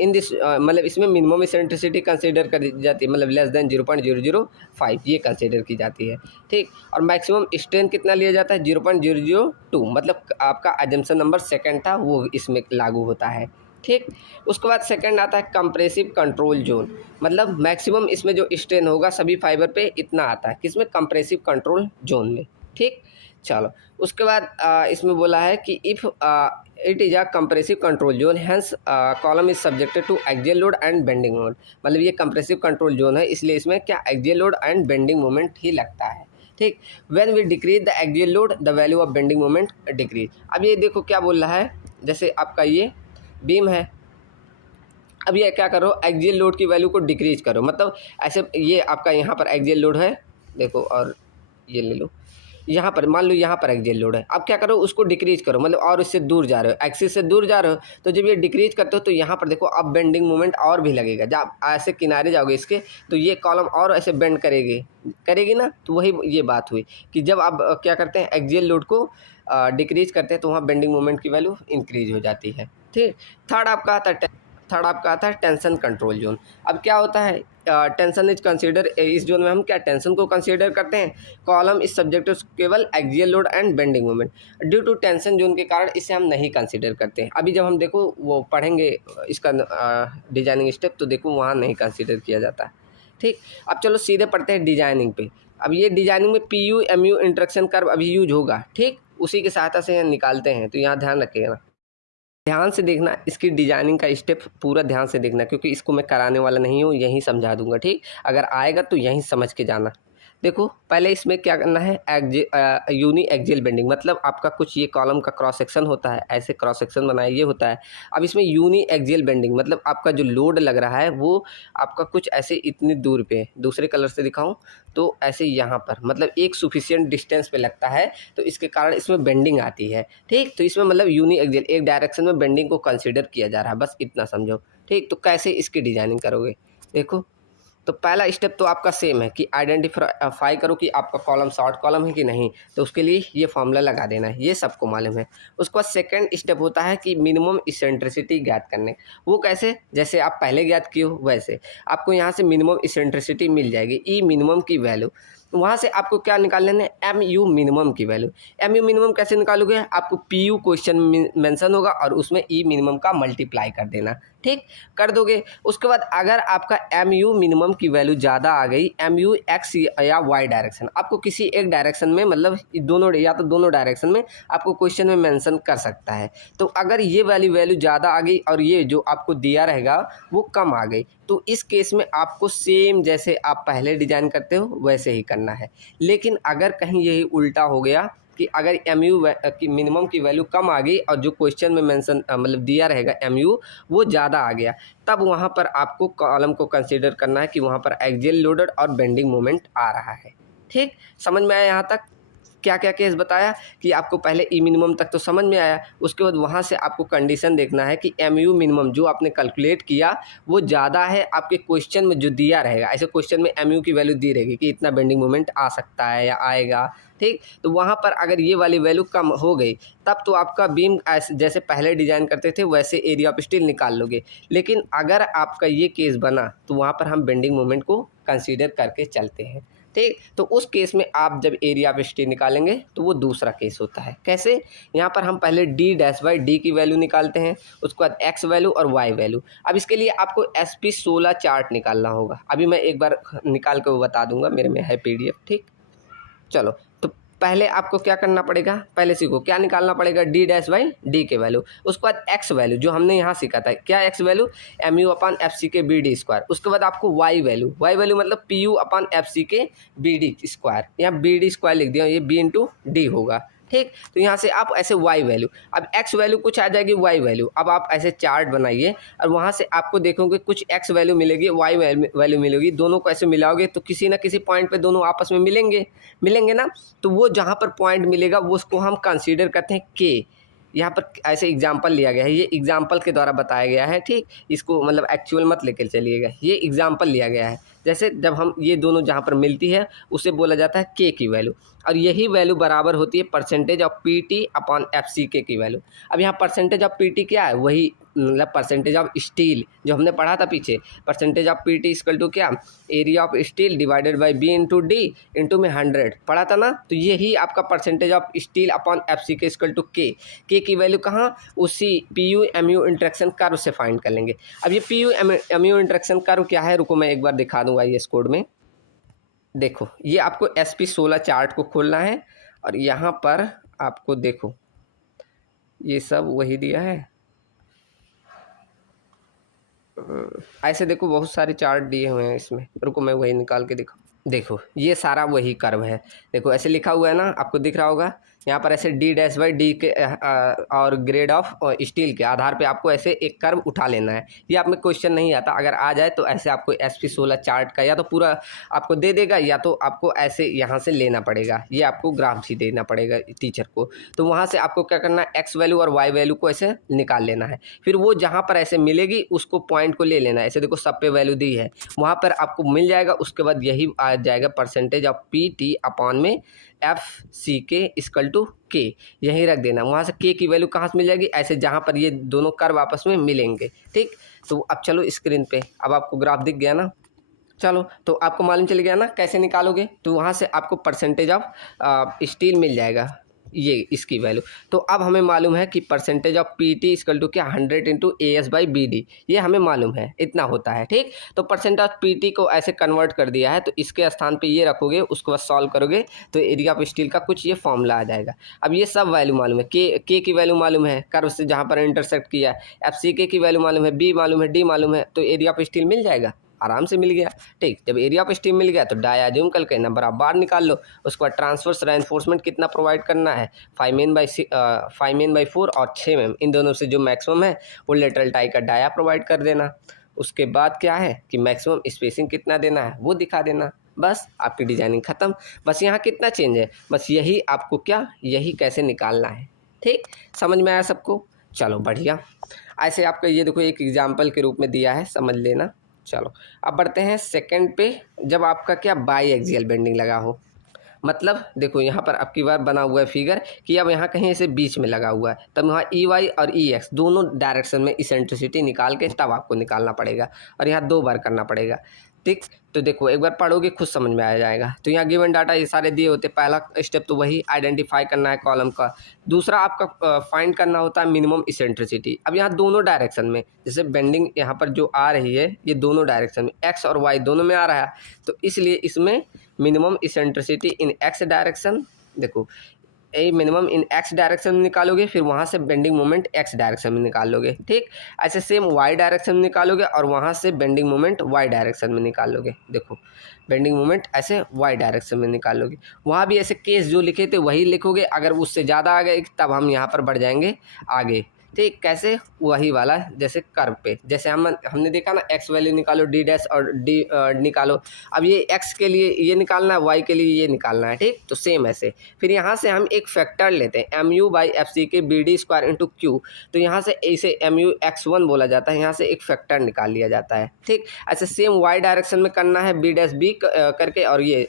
इन दिस, मतलब इसमें मिनिमम इसेंट्रिसिटी कंसीडर कर जाती है, मतलब लेस देन 0.005 ये कंसीडर की जाती है, ठीक। और मैक्सिमम स्ट्रेंथ कितना लिया जाता है, 0.002, मतलब आपका एजम्पशन नंबर सेकंड था वो इसमें लागू होता है, ठीक। उसके बाद सेकंड आता है कंप्रेसिव कंट्रोल जोन, मतलब मैक्सिमम इसमें जो स्ट्रेन होगा सभी फाइबर पे इतना आता है, किसमें, कंप्रेसिव कंट्रोल जोन में, ठीक। चलो, उसके बाद इसमें बोला है कि if it is a compressive control zone hence column is subjected to axial load and bending moment, मतलब ये कंप्रेसिव कंट्रोल जोन है इसलिए इसमें क्या, axial load and bending moment ही लगता है, ठीक। When we decrease the axial load the value of bending moment decrease. अब ये देखो क्या बोल रहा है, जैसे आपका ये बीम है, अब ये क्या करो, एक्सियल लोड की वैल्यू को डिक्रीज करो, मतलब ऐसे ये आपका यहाँ पर एक्सियल लोड है, देखो, और ये ले लो, यहाँ पर मान लो यहाँ पर एक्सियल लोड है, अब क्या करो, उसको डिक्रीज करो, मतलब और इससे दूर जा रहे हो, एक्सिस से दूर जा रहे हो, तो जब ये डिक्रीज करते हो तो यहाँ पर देखो अब बेंडिंग मोमेंट और भी लगेगा। जब ऐसे किनारे जाओगे इसके तो ये कॉलम और ऐसे बेंड करेगी ना, तो वही ये बात हुई कि जब आप क्या करते हैं, एक्सियल लोड को डिक्रीज करते हैं तो वहाँ बेंडिंग मोमेंट की वैल्यू इंक्रीज हो जाती है, ठीक। थर्ड आपका आता है टेंशन कंट्रोल जोन। अब क्या होता है, टेंशन इज कंसीडर, इस जोन में हम क्या टेंशन को कंसीडर करते हैं, कॉलम इज सब्जेक्ट टू केवल axial load and bending moment, due to tension zone के कारण इसे हम नहीं कंसीडर करते हैं। अभी जब हम देखो वो पढ़ेंगे इसका डिजाइनिंग स्टेप, तो देखो वहाँ नहीं कंसीडर किया जाता, ठीक। अब चलो सीधे पढ़ते हैं डिजाइनिंग पे। अब ये डिजाइनिंग में P U M U interaction curve अभी यूज होगा, ठीक, उसी की सहायता से निकालते हैं, तो यहाँ ध्यान रखिएगा ना, ध्यान से देखना, इसकी डिजाइनिंग का स्टेप पूरा ध्यान से देखना, क्योंकि इसको मैं कराने वाला नहीं हूँ, यहीं समझा दूंगा, ठीक। अगर आएगा तो यहीं समझ के जाना। देखो पहले इसमें क्या करना है, यूनी एक्सियल बेंडिंग, मतलब आपका कुछ ये कॉलम का क्रॉस सेक्शन होता है, ऐसे क्रॉस सेक्शन बनाया ये होता है। अब इसमें यूनी एक्सियल बेंडिंग, मतलब आपका जो लोड लग रहा है वो आपका कुछ ऐसे इतनी दूर पे, दूसरे कलर से दिखाऊं तो ऐसे यहाँ पर, मतलब एक सुफिशियंट डिस्टेंस पे लगता है, तो इसके कारण इसमें बेंडिंग आती है, ठीक। तो इसमें मतलब यूनी एक्सियल, एक डायरेक्शन में बेंडिंग को कंसिडर किया जा रहा है, बस इतना समझो, ठीक। तो कैसे इसकी डिजाइनिंग करोगे, देखो, तो पहला स्टेप तो आपका सेम है कि आइडेंटिफाई करो कि आपका कॉलम शॉर्ट कॉलम है कि नहीं, तो उसके लिए ये फॉर्मूला लगा देना है, ये सबको मालूम है। उसके बाद सेकंड स्टेप होता है कि मिनिमम इसेंट्रिसिटी ज्ञात करने, वो कैसे, जैसे आप पहले ज्ञात किए हो वैसे आपको यहाँ से मिनिमम इसेंट्रिसिटी मिल जाएगी, ई मिनिमम की वैल्यू, तो वहाँ से आपको क्या निकाल लेना है, एम यू मिनिमम की वैल्यू। एम यू मिनिमम कैसे निकालोगे, आपको पी यू क्वेश्चन मेंशन होगा और उसमें ई मिनिमम का मल्टीप्लाई कर देना, ठीक, कर दोगे। उसके बाद अगर आपका एम यू मिनिमम की वैल्यू ज़्यादा आ गई, एम यू एक्स या वाई डायरेक्शन, आपको किसी एक डायरेक्शन में, मतलब दोनों या तो दोनों डायरेक्शन में आपको क्वेश्चन में मेंशन कर सकता है, तो अगर ये वाली वैल्यू ज़्यादा आ गई और ये जो आपको दिया रहेगा वो कम आ गई, तो इस केस में आपको सेम जैसे आप पहले डिजाइन करते हो वैसे ही करना है। लेकिन अगर कहीं यही उल्टा हो गया कि अगर एम यू की मिनिमम की वैल्यू कम आ गई और जो क्वेश्चन में मेंशन मतलब दिया रहेगा एम यू वो ज़्यादा आ गया, तब वहाँ पर आपको कॉलम को कंसीडर करना है कि वहाँ पर एक्सियल लोडेड और बेंडिंग मोमेंट आ रहा है, ठीक। समझ में आया यहाँ तक, क्या क्या केस बताया कि आपको पहले ई मिनिमम तक तो समझ में आया, उसके बाद वहाँ से आपको कंडीशन देखना है कि एम यू मिनिमम जो आपने कैलकुलेट किया वो ज़्यादा है आपके क्वेश्चन में जो दिया रहेगा। ऐसे क्वेश्चन में एम यू की वैल्यू दी रहेगी कि इतना बेंडिंग मोमेंट आ सकता है या आएगा, ठीक। तो वहाँ पर अगर ये वाली वैल्यू कम हो गई तब तो आपका बीम जैसे पहले डिजाइन करते थे वैसे एरिया ऑफ स्टील निकाल लोगे। लेकिन अगर आपका ये केस बना तो वहाँ पर हम बेंडिंग मोमेंट को कंसीडर करके चलते हैं, ठीक। तो उस केस में आप जब एरिया ऑफ स्टील निकालेंगे तो वो दूसरा केस होता है। कैसे? यहाँ पर हम पहले डी डैश बाई डी की वैल्यू निकालते हैं, उसके बाद एक्स वैल्यू और वाई वैल्यू। अब इसके लिए आपको SP16 चार्ट निकालना होगा। अभी मैं एक बार निकाल के वो बता दूंगा, मेरे में है PDF, ठीक। चलो, तो पहले आपको क्या करना पड़ेगा, पहले सीखो क्या निकालना पड़ेगा, डी डैश बाई डी के वैल्यू। उसके बाद एक्स वैल्यू जो हमने यहाँ सीखा था, क्या x value, MU upon FC के BD स्क्वायर। उसके बाद आपको वाई वैल्यू मतलब PU अपॉन FC के BD स्क्वायर, यहाँ BD स्क्वायर लिख दिया, ये B इंटू डी होगा, ठीक। तो यहाँ से आप ऐसे वाई वैल्यू, अब एक्स वैल्यू कुछ आ जाएगी, वाई वैल्यू। अब आप ऐसे चार्ट बनाइए और वहाँ से आपको देखोगे कुछ एक्स वैल्यू मिलेगी, वाई वैल्यू मिलेगी, दोनों को ऐसे मिलाओगे तो किसी ना किसी पॉइंट पे दोनों आपस में मिलेंगे ना। तो वो जहाँ पर पॉइंट मिलेगा वो उसको हम कंसीडर करते हैं के। यहाँ पर ऐसे एग्जाम्पल लिया गया है, ये एग्जाम्पल के द्वारा बताया गया है, ठीक। इसको मतलब एक्चुअल मत लेकर चलिएगा, ये एग्जाम्पल लिया गया है। जैसे जब हम ये दोनों जहाँ पर मिलती है उसे बोला जाता है के की वैल्यू, और यही वैल्यू बराबर होती है percentage of PT upon FCK की वैल्यू। अब यहाँ परसेंटेज ऑफ PT क्या है, वही मतलब परसेंटेज ऑफ स्टील जो हमने पढ़ा था पीछे, percentage of PT equal to क्या, area of steel divided by B into D into में 100 पढ़ा था ना। तो यही आपका percentage of steel upon FCK equal to K की वैल्यू कहाँ, उसी PU MU इंटरेक्शन कर्व से फाइंड कर लेंगे। अब ये PU MU इंटरेक्शन कर्व क्या है, रुको मैं एक बार दिखा दूंगा ये इस कोड में। देखो ये आपको SP16 चार्ट को खोलना है और यहाँ पर आपको देखो ये सब वही दिया है। ऐसे देखो बहुत सारे चार्ट दिए हुए हैं इसमें, रुको मैं वही निकाल के दिखा। देखो ये सारा वही कर्व है, देखो ऐसे लिखा हुआ है ना, आपको दिख रहा होगा यहाँ पर ऐसे डी डैश बाई डी के और ग्रेड ऑफ स्टील के आधार पे आपको ऐसे एक कर्व उठा लेना है। ये आप में क्वेश्चन नहीं आता, अगर आ जाए तो ऐसे आपको SP16 चार्ट का या तो पूरा आपको दे देगा या तो आपको ऐसे यहाँ से लेना पड़ेगा, ये आपको ग्राफ ही देना पड़ेगा टीचर को। तो वहाँ से आपको क्या करना है, एक्स वैल्यू और वाई वैल्यू को ऐसे निकाल लेना है, फिर वो जहाँ पर ऐसे मिलेगी उसको पॉइंट को ले लेना है। ऐसे देखो सब पे वैल्यू दी है, वहाँ पर आपको मिल जाएगा। उसके बाद यही आ जाएगा परसेंटेज ऑफ PT अपॉन में FCK इक्वल टू के, यहीं रख देना। वहाँ से के की वैल्यू कहाँ से मिल जाएगी, ऐसे जहाँ पर ये दोनों कर्व आपस में मिलेंगे, ठीक। तो अब चलो स्क्रीन पे, अब आपको ग्राफ दिख गया ना। चलो तो आपको मालूम चल गया ना कैसे निकालोगे। तो वहाँ से आपको परसेंटेज ऑफ स्टील मिल जाएगा, ये इसकी वैल्यू। तो अब हमें मालूम है कि percentage of PT equal to क्या, 100 इंटू AS बाई BD, ये हमें मालूम है इतना होता है, ठीक। तो परसेंटेज ऑफ PT को ऐसे कन्वर्ट कर दिया है, तो इसके स्थान पे ये रखोगे, उसको बाद सॉल्व करोगे तो एरिया ऑफ स्टील का कुछ ये फॉर्मूला आ जाएगा। अब ये सब वैल्यू मालूम है, के की वैल्यू मालूम है कर्व से जहाँ पर इंटरसेक्ट किया, FCK की वैल्यू मालूम है, B मालूम है, D मालूम है, तो एरिया ऑफ स्टील मिल जाएगा, आराम से मिल गया, ठीक। जब एरिया ऑफ स्टील मिल गया तो डायाज्यूम करके नंबर ऑफ बार निकाल लो। उसके बाद ट्रांसवर्स रेनफोर्समेंट कितना प्रोवाइड करना है, 5 m/4 और 6 mm, इन दोनों से जो मैक्सिमम है वो लेटरल टाई का डाया प्रोवाइड कर देना। उसके बाद क्या है कि मैक्सिमम स्पेसिंग कितना देना है वो दिखा देना, बस आपकी डिजाइनिंग ख़त्म। बस यहाँ कितना चेंज है, बस यही आपको क्या, यही कैसे निकालना है, ठीक। समझ में आया सबको, चलो बढ़िया। ऐसे आपका ये देखो एक एग्जाम्पल के रूप में दिया है, समझ लेना। चलो अब बढ़ते हैं सेकंड पे, जब आपका क्या बाई एक्सियल बेंडिंग लगा हो। मतलब देखो यहाँ पर अब की बार बना हुआ है फिगर कि अब यहाँ कहीं ऐसे बीच में लगा हुआ है, तब वहाँ EY और EX दोनों डायरेक्शन में इसेंट्रिसिटी निकाल के तब आपको निकालना पड़ेगा, और यहाँ 2 बार करना पड़ेगा, ठीक। तो देखो एक बार पढ़ोगे खुद समझ में आ जाएगा। तो यहाँ गिवन डाटा ये सारे दिए होते, पहला स्टेप तो वही आइडेंटिफाई करना है कॉलम का, दूसरा आपका फाइंड करना होता है मिनिमम इसेंट्रिसिटी। अब यहाँ दोनों डायरेक्शन में, जैसे बेंडिंग यहाँ पर जो आ रही है ये दोनों डायरेक्शन में, एक्स और वाई दोनों में आ रहा है, तो इसलिए इसमें मिनिमम इसेंट्रिसिटी इन एक्स डायरेक्शन, देखो ए मिनिमम इन एक्स डायरेक्शन में निकालोगे, फिर वहाँ से बेंडिंग मोमेंट एक्स डायरेक्शन में निकाल लोगे, ठीक। ऐसे सेम वाई डायरेक्शन में निकालोगे और वहाँ से बेंडिंग मोमेंट वाई डायरेक्शन में निकाल लोगे। देखो बेंडिंग मोमेंट ऐसे वाई डायरेक्शन में निकाल लोगे, वहाँ भी ऐसे केस जो लिखे थे वही लिखोगे। अगर उससे ज़्यादा आ गए तब हम यहाँ पर बढ़ जाएंगे आगे, ठीक, कैसे, वही वाला जैसे कर्व पे, जैसे हमने देखा ना एक्स वैल्यू निकालो डी डैश और डी निकालो। अब ये एक्स के लिए ये निकालना है, वाई के लिए ये निकालना है, ठीक। तो सेम ऐसे फिर यहाँ से हम एक फैक्टर लेते हैं M U by F C K B D square into Q. तो यहाँ से इसे एम यू एक्स वन बोला जाता है, यहाँ से एक फैक्टर निकाल लिया जाता है, ठीक। ऐसे सेम वाई डायरेक्शन में करना है, बी डैश बी करके और ये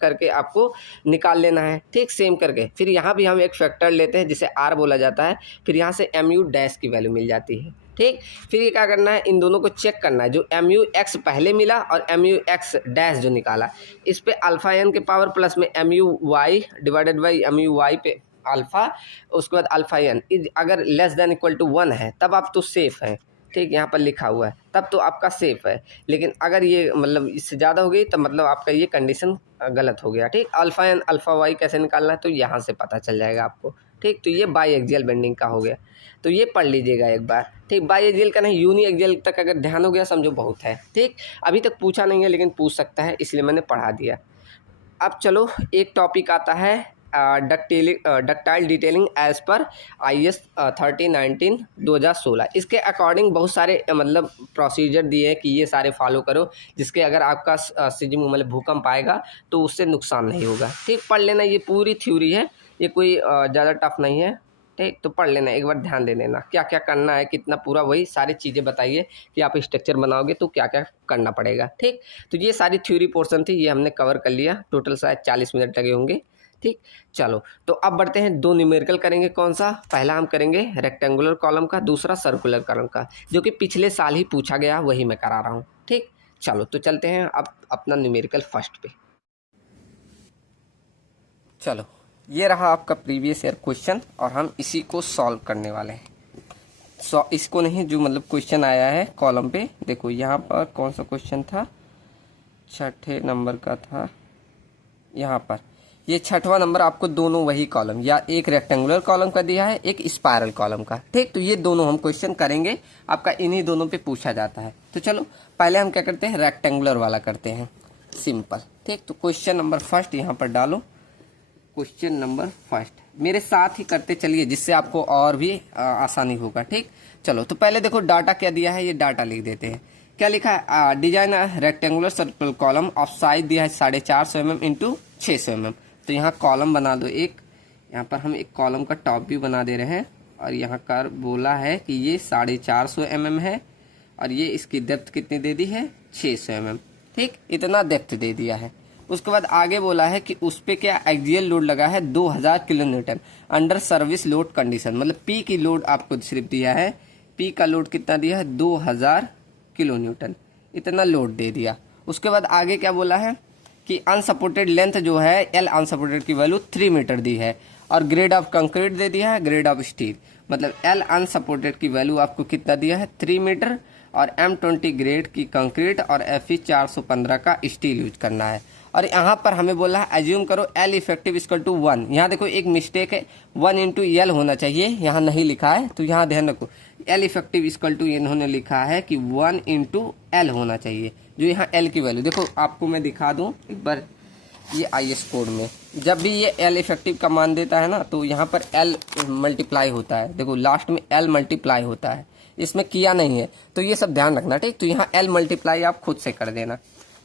करके आपको निकाल लेना है, ठीक। सेम करके फिर यहाँ भी हम एक फैक्टर लेते हैं जिसे आर बोला जाता है, फिर यहाँ से एम यू डैश की वैल्यू मिल जाती है, ठीक। फिर ये क्या करना है, इन दोनों को चेक करना है, जो एम यू एक्स पहले मिला और एम यू एक्स डैश जो निकाला, इस पे अल्फा एन के पावर प्लस में M U Y divided by M U Y पे अल्फा, उसके बाद अल्फा एन अगर लेस देन इक्वल टू 1 है तब आप तो सेफ हैं, ठीक। यहाँ पर लिखा हुआ है तब तो आपका सेफ है, लेकिन अगर ये मतलब इससे ज़्यादा हो गई तो मतलब आपका ये कंडीशन गलत हो गया, ठीक। अल्फा एन अल्फा वाई कैसे निकालना है तो यहाँ से पता चल जाएगा आपको, ठीक। तो ये बाई एक्सियल बेंडिंग का हो गया, तो ये पढ़ लीजिएगा एक बार, ठीक। बाई एक्सियल का नहीं, यूनी एक्सियल तक अगर ध्यान हो गया समझो बहुत है, ठीक। अभी तक पूछा नहीं है लेकिन पूछ सकता है, इसलिए मैंने पढ़ा दिया। अब चलो एक टॉपिक आता है डक्टाइल डिटेलिंग एज पर IS 3019/2016। इसके अकॉर्डिंग बहुत सारे मतलब प्रोसीजर दिए हैं कि ये सारे फॉलो करो, जिसके अगर आपका सिस्टम मतलब भूकंप आएगा तो उससे नुकसान नहीं होगा, ठीक। पढ़ लेना, ये पूरी थ्योरी है, ये कोई ज़्यादा टफ नहीं है, ठीक। तो पढ़ लेना, एक बार ध्यान दे लेना क्या क्या करना है, कितना पूरा वही सारी चीज़ें बताइए कि आप स्ट्रक्चर बनाओगे तो क्या क्या करना पड़ेगा, ठीक। तो ये सारी थ्योरी पोर्शन थी, ये हमने कवर कर लिया, टोटल शायद 40 मिनट लगे होंगे, ठीक। चलो तो अब बढ़ते हैं, दो न्यूमेरिकल करेंगे। कौन सा, पहला हम करेंगे रेक्टेंगुलर कॉलम का, दूसरा सर्कुलर कॉलम का, जो कि पिछले साल ही पूछा गया वही मैं करा रहा हूँ, ठीक। चलो तो चलते हैं अब अपना न्यूमेरिकल फर्स्ट पे। चलो ये रहा आपका प्रीवियस ईयर क्वेश्चन और हम इसी को सॉल्व करने वाले हैं। इसको नहीं, जो मतलब क्वेश्चन आया है कॉलम पे, देखो यहाँ पर कौन सा क्वेश्चन था, 6 नंबर का था, यहाँ पर ये 6वां नंबर आपको दोनों वही कॉलम, या एक रेक्टेंगुलर कॉलम का दिया है, एक स्पायरल कॉलम का, ठीक। तो ये दोनों हम क्वेश्चन करेंगे, आपका इन्हीं दोनों पे पूछा जाता है। तो चलो पहले हम क्या करते हैं, रेक्टेंगुलर वाला करते हैं, सिंपल, ठीक। तो क्वेश्चन नंबर फर्स्ट यहाँ पर डालो, क्वेश्चन नंबर फर्स्ट मेरे साथ ही करते चलिए, जिससे आपको और भी आसानी होगा, ठीक। चलो तो पहले देखो डाटा क्या दिया है, ये डाटा लिख देते हैं। क्या लिखा है, design rectangular circular column of size दिया है 450 mm इंटू 600 mm। तो यहाँ कॉलम बना दो एक, यहाँ पर हम एक कॉलम का टॉप भी बना दे रहे हैं, और यहाँ कर बोला है कि ये 450 mm है, और ये इसकी डेप्थ कितनी दे दी है, 600 mm, ठीक। इतना डेप्थ दे दिया है। उसके बाद आगे बोला है कि उस पर क्या एक्सियल लोड लगा है 2000 kilo Newton under service load condition, मतलब पी की लोड आपको सिर्फ दिया है, पी का लोड कितना दिया है 2000 किलो न्यूटन, इतना लोड दे दिया। उसके बाद आगे क्या बोला है कि अनसपोर्टेड लेंथ जो है एल अनसपोर्टेड की वैल्यू 3 मीटर दी है, और ग्रेड ऑफ कंक्रीट दे दिया है, ग्रेड ऑफ स्टील, मतलब एल अनसपोर्टेड की वैल्यू आपको कितना दिया है 3 मीटर, और M20 ग्रेड की कंक्रीट और FE 415 का स्टील यूज करना है। और यहाँ पर हमें बोला है एज्यूम करो L इफेक्टिव इक्वल टू 1। यहाँ देखो एक मिस्टेक है, 1 इंटू एल होना चाहिए, यहाँ नहीं लिखा है, तो यहाँ ध्यान रखो, L इफेक्टिव इक्वल टू इन्होंने लिखा है कि 1 इंटू एल होना चाहिए, जो यहाँ L की वैल्यू देखो, आपको मैं दिखा दूँ एक बार, ये IS कोड में जब भी ये L इफेक्टिव का मान देता है ना, तो यहाँ पर L मल्टीप्लाई होता है, देखो लास्ट में L मल्टीप्लाई होता है, इसमें किया नहीं है, तो ये सब ध्यान रखना, ठीक। तो यहाँ L मल्टीप्लाई आप खुद से कर देना,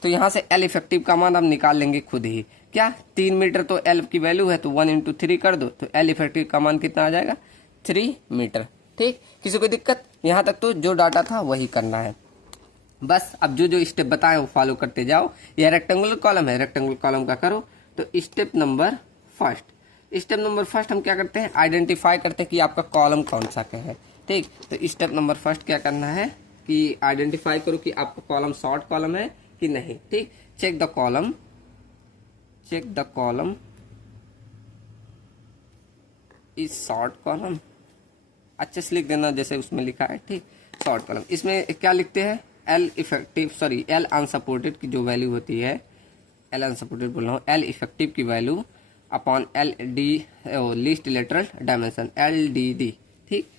तो यहाँ से L इफेक्टिव का मान आप निकाल लेंगे खुद ही, क्या 3 मीटर तो L की वैल्यू है, तो 1 इंटू 3 कर दो, तो L इफेक्टिव का मान कितना आ जाएगा 3 मीटर, ठीक। किसी को दिक्कत, यहाँ तक तो जो डाटा था वही करना है बस। अब जो जो स्टेप बताए वो फॉलो करते जाओ। यह रेक्टेंगुलर कॉलम है, रेक्टेंगुलर कॉलम का करो। तो स्टेप नंबर फर्स्ट हम क्या करते हैं, आइडेंटिफाई करते हैं कि आपका कॉलम कौन सा का है, ठीक। तो स्टेप नंबर फर्स्ट क्या करना है कि आइडेंटिफाई करो कि आपका कॉलम शॉर्ट कॉलम है कि नहीं, ठीक। Check the column is short column, अच्छे से लिख देना जैसे उसमें लिखा है, ठीक। शॉर्ट कॉलम, इसमें क्या लिखते हैं, एल अनसपोर्टेड की जो वैल्यू होती है, एल अनसपोर्टेड बोल रहा हूँ, एल इफेक्टिव की value upon L D least lateral dimension LDD, ठीक।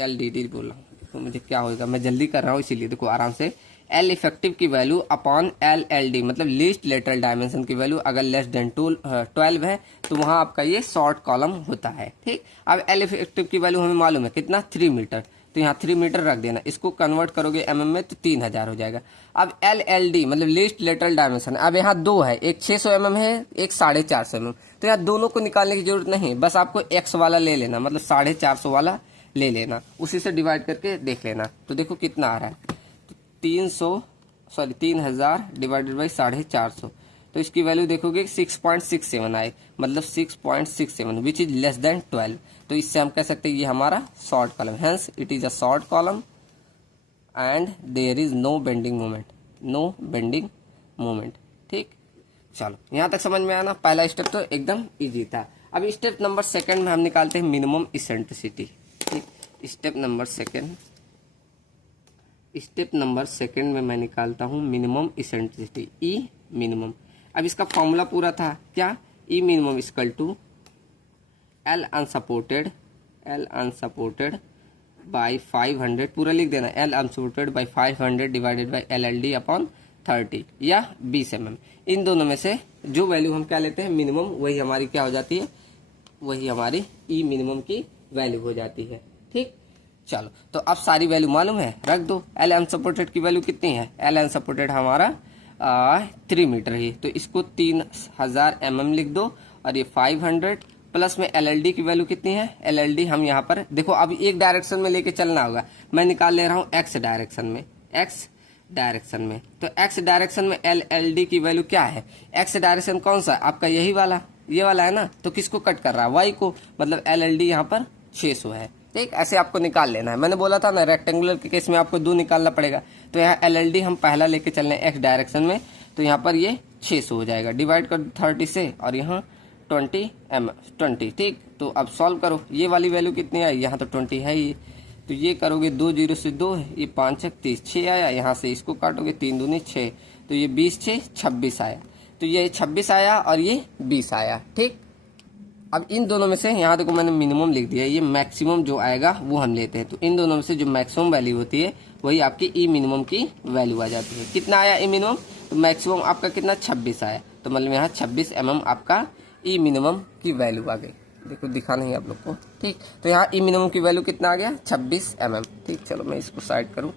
LDD बोल रहा हूँ, तो मुझे क्या होगा, मैं जल्दी कर रहा हूँ इसीलिए, देखो आराम से एल इफेक्टिव की value upon L L D, मतलब लीस्ट लेटरल डायमेंशन की वैल्यू अगर लेस देन 12 है तो वहां आपका ये शॉर्ट कॉलम होता है। ठीक, अब एल इफेक्टिव की वैल्यू हमें मालूम है कितना, 3 मीटर, तो यहाँ 3 मीटर रख देना, इसको कन्वर्ट करोगे एमएम में तो 3000 हो जाएगा। अब एल एल डी मतलब लीस्ट लेटरल डायमेंशन, अब यहाँ दो है, एक 600 mm है, एक 450 mm, तो यहाँ दोनों को निकालने की जरूरत नहीं, बस आपको एक्स वाला ले लेना, मतलब 450 वाला ले लेना, उसी से डिवाइड करके देख लेना। तो देखो कितना आ रहा है, तो 3000 डिवाइडेड बाई 450, तो इसकी वैल्यू देखोगे 6.67 आए, मतलब 6.67 विच इज लेस देन 12। तो इससे हम कह सकते हैं ये हमारा short column, hence it is a short column and there is no bending moment, no bending moment. ठीक, चलो यहाँ तक समझ में आया ना। पहला स्टेप तो एकदम इजी था। अब स्टेप नंबर सेकंड में हम निकालते हैं मिनिमम इसेंट्रिसिटी। ठीक, स्टेप नंबर सेकंड में मैं निकालता हूँ मिनिमम इसेंट्रिसिटी, ई मिनिमम। अब इसका फॉर्मूला पूरा था क्या, E minimum equal to L unsupported by 500, पूरा लिख देना, L unsupported by 500 divided by L L D upon 30 या 20 mm। इन दोनों में से जो वैल्यू हम क्या लेते हैं मिनिमम, वही हमारी क्या हो जाती है, वही हमारी ई मिनिमम की वैल्यू हो जाती है। ठीक, चलो तो अब सारी वैल्यू मालूम है, रख दो। एल अनसपोर्टेड की वैल्यू कितनी है, एल अनसपोर्टेड हमारा 3 मीटर ही, तो इसको 3000 mm लिख दो, और ये 500 प्लस में एल एल डी की वैल्यू कितनी है, एल एल डी हम यहाँ पर देखो अब एक डायरेक्शन में लेके चलना होगा, मैं निकाल ले रहा हूँ एक्स डायरेक्शन में, तो एक्स डायरेक्शन में एल एल डी की वैल्यू क्या है, एक्स डायरेक्शन कौन सा आपका, यही वाला, ये वाला है ना, तो किसको कट कर रहा है, वाई को, मतलब एल एल डी यहाँ पर 600 है। ठीक, ऐसे आपको निकाल लेना है, मैंने बोला था ना रेक्टेंगुलर के केस में आपको 2 निकालना पड़ेगा, तो यहाँ एल एल डी हम पहला लेके चल रहे हैं एक्स डायरेक्शन में, तो यहाँ पर ये 600 हो जाएगा, डिवाइड कर 30 से, और यहाँ 20। ठीक, तो अब सॉल्व करो, ये वाली वैल्यू कितनी आई, यहाँ तो 20 है ही, तो ये करोगे 2 0 से 2, ये 5 6 30, 6 आया, यहाँ से इसको काटोगे 3 दूनी 6, तो ये 20 6 26 आया, तो ये 26 आया और ये 20 आया। ठीक, अब इन दोनों में से यहाँ देखो मैंने मिनिमम लिख दिया, ये मैक्सिमम जो आएगा वो हम लेते हैं, तो इन दोनों में से जो मैक्सिमम वैल्यू होती है वही आपकी ई मिनिमम की वैल्यू आ जाती है। कितना आया ई मिनिमम, तो मैक्सिमम आपका कितना 26 आया, तो मतलब यहाँ 26 mm आपका ई मिनिमम की वैल्यू आ गई। देखो दिखा नहीं आप लोग को। ठीक, तो यहाँ ई मिनिमम की वैल्यू कितना आ गया, 26 mm। ठीक, चलो मैं इसको साइड करूँ,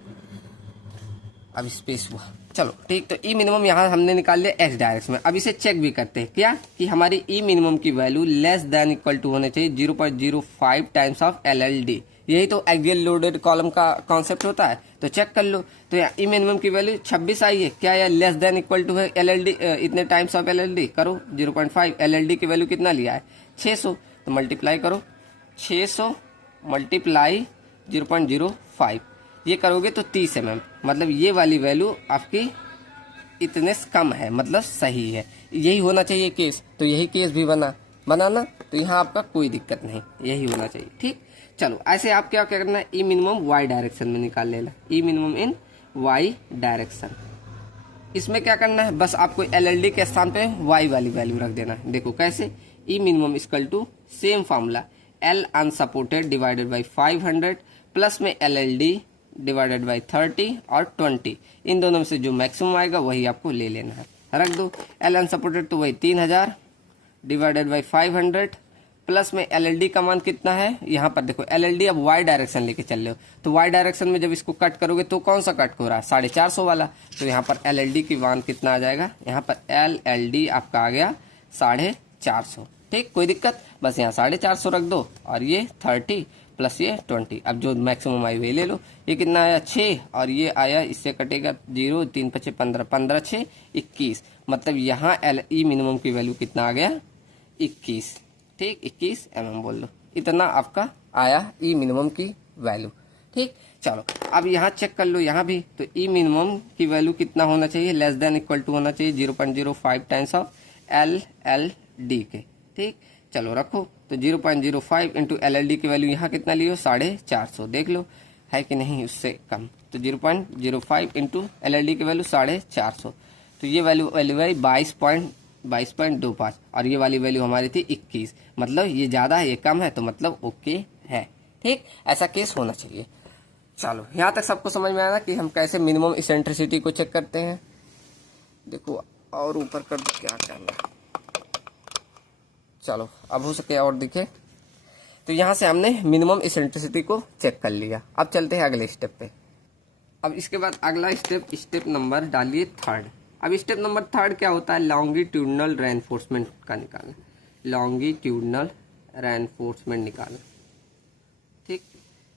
अब स्पेस हुआ, चलो ठीक, तो ई मिनिमम यहाँ हमने निकाल लिया एक्स डायरेक्शन में। अब इसे चेक भी करते हैं क्या, कि हमारी ई मिनिमम की value less than equal to होने चाहिए 0.05 times of L L D, यही तो एक्सियल लोडेड कॉलम का कॉन्सेप्ट होता है, तो चेक कर लो। तो यहाँ ई मिनिमम की वैल्यू 26 आई है, क्या यह लेस देन इक्वल टू है एल एल डी, इतने times of L L D, करो 0.5, एल एल डी की वैल्यू कितना लिया है 600, तो मल्टीप्लाई करो 600 मल्टीप्लाई 0.05, ये करोगे तो 30 mm, मतलब ये वाली वैल्यू आपकी इतने कम है, मतलब सही है, यही होना चाहिए केस, तो यही केस भी बनाना, तो यहाँ आपका कोई दिक्कत नहीं, यही होना चाहिए। ठीक, चलो ऐसे आप क्या करना है, ई मिनिमम वाई डायरेक्शन में निकाल लेना, ई मिनिमम इन वाई डायरेक्शन। इसमें क्या करना है, बस आपको एल एल डी के स्थान पे वाई वाली वैल्यू रख देना है। देखो कैसे, E minimum equal to same formula, L unsupported divided by 500 plus में L L D divided by 30 और 20, इन दोनों में से जो मैक्सिमम आएगा वही आपको ले लेना है, रख दो। एल अनसपोर्टेड तो वही 3000 डिवाइडेड बाई 500 प्लस में एल एल डी का मान कितना है, यहाँ पर देखो एल एल डी अब वाई डायरेक्शन लेके चल रहे हो, तो वाई डायरेक्शन में जब इसको कट करोगे तो कौन सा कट हो रहा है 450 वाला, तो यहाँ पर एल एल डी की मान कितना आ जाएगा, यहाँ पर एल एल डी आपका आ गया 450। ठीक, कोई दिक्कत, बस यहाँ 450 रख दो, और ये 30 प्लस ये 20, अब जो मैक्सिमम आई वही ले लो। ये कितना आया 6, और ये आया, इससे कटेगा 0, 3 5 15, 15 6 21, मतलब यहाँ एल ई मिनिमम की वैल्यू कितना आ गया 21। ठीक, 21 mm बोल लो, इतना आपका आया ई मिनिमम की वैल्यू। ठीक, चलो अब यहाँ चेक कर लो, यहाँ भी तो ई मिनिमम की वैल्यू कितना होना चाहिए, लेस देन इक्वल टू होना चाहिए 0.05 times of L L D के। ठीक, चलो रखो, तो 0.05 इंटू एल एल डी की वैल्यू यहाँ कितना लियो 450, देख लो है कि नहीं, उससे कम, तो 0.05 इंटू एल एल डी की वैल्यू 450, तो ये वैल्यू है 22.25, और ये वाली वैल्यू हमारी थी 21, मतलब ये ज़्यादा है ये कम है, तो मतलब ओके है। ठीक, ऐसा केस होना चाहिए। चलो यहाँ तक सबको समझ में आया ना कि हम कैसे मिनिमम इसेंट्रिसिटी को चेक करते हैं। देखो और ऊपर कर दो, क्या करना। चलो अब हो सके और दिखे। तो यहाँ से हमने मिनिमम इसेंट्रिसिटी को चेक कर लिया। अब चलते हैं अगले स्टेप पे। अब इसके बाद अगला स्टेप नंबर डालिए थर्ड। अब स्टेप नंबर थर्ड क्या होता है, लॉन्गिट्यूडनल रेनफोर्समेंट का निकालना। लॉन्गिट्यूडनल रेनफोर्समेंट निकालना, ठीक।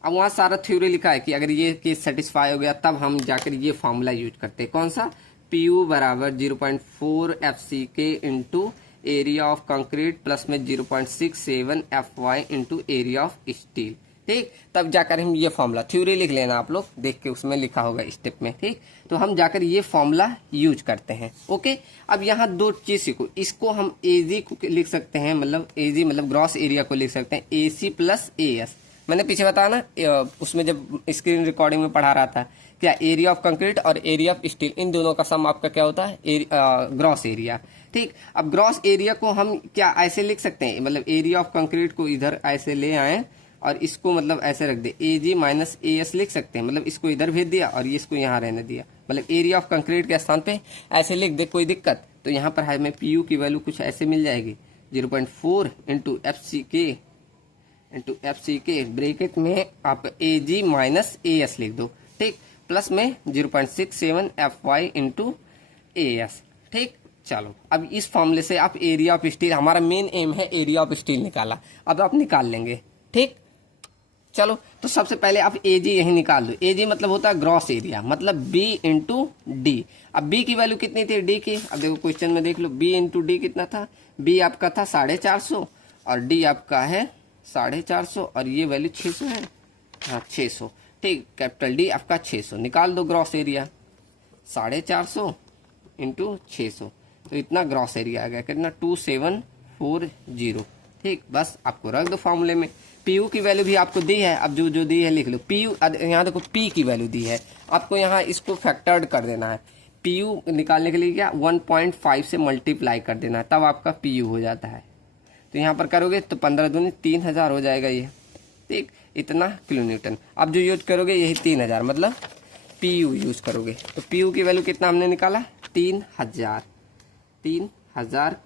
अब वहाँ सारा थ्योरी लिखा है कि अगर ये केस सेटिस्फाई हो गया तब हम जाकर ये फॉर्मूला यूज करते हैं। कौन सा, PU बराबर 0.4 FCK into area of concrete plus में 0.67 FY into area of steel, ठीक। तब जाकर हम ये फॉर्मूला, थ्योरी लिख लेना आप लोग, देख के उसमें लिखा होगा स्टेप में, ठीक। तो हम जाकर ये फॉर्मूला यूज करते हैं। ओके, अब यहाँ दो चीज सीखो। इसको हम AG को लिख सकते हैं, मतलब AG मतलब ग्रॉस एरिया को लिख सकते हैं AC प्लस AS। मैंने पीछे बताया ना, उसमें जब स्क्रीन रिकॉर्डिंग में पढ़ा रहा था, क्या एरिया ऑफ कंक्रीट और एरिया ऑफ स्टील, इन दोनों का सम आपका क्या होता है, ग्रॉस एरिया, ठीक। अब ग्रॉस एरिया को हम क्या ऐसे लिख सकते हैं, मतलब एरिया ऑफ कंक्रीट को इधर ऐसे ले आए और इसको मतलब ऐसे रख दे, AG माइनस AS लिख सकते हैं, मतलब इसको इधर भेज दिया और ये इसको यहाँ रहने दिया, मतलब एरिया ऑफ कंक्रीट के स्थान पे ऐसे लिख दे, कोई दिक्कत। तो यहाँ पर हमें PU की वैल्यू कुछ ऐसे मिल जाएगी, 0.4 इंटू FCK ब्रैकेट में आप AG माइनस AS लिख दो, ठीक, प्लस में 0.67 FY इंटू AS, ठीक। चलो अब इस फॉर्मूले से आप एरिया ऑफ स्टील, हमारा मेन एम है एरिया ऑफ स्टील निकाला, अब आप निकाल लेंगे, ठीक। चलो तो सबसे पहले आप AG यही निकाल दो। AG मतलब होता है ग्रॉस एरिया, मतलब B इंटू डी। अब B की वैल्यू कितनी थी D की, अब देखो क्वेश्चन में देख लो, B इंटू डी कितना था, B आपका था 450 और D आपका है 450 और ये वैल्यू 600 है, हाँ 600, ठीक। कैपिटल D आपका 600, निकाल दो ग्रॉस एरिया, 450 इंटू 600, तो इतना ग्रॉस एरिया आ गया, कितना 2740, ठीक। बस आपको रख दो फॉर्मूले में। PU की वैल्यू भी आपको दी है, अब जो दी है लिख लो। PU यहाँ देखो P की वैल्यू दी है, आपको यहाँ इसको फैक्टर्ड कर देना है। PU निकालने के लिए क्या 1.5 से मल्टीप्लाई कर देना है, तब आपका PU हो जाता है। तो यहाँ पर करोगे तो 15 दूनी 3000 हो जाएगा ये, ठीक। इतना किलो न्यूटन। अब जो यूज करोगे यही 3000, मतलब PU यूज करोगे। तो PU की वैल्यू कितना हमने निकाला, 3000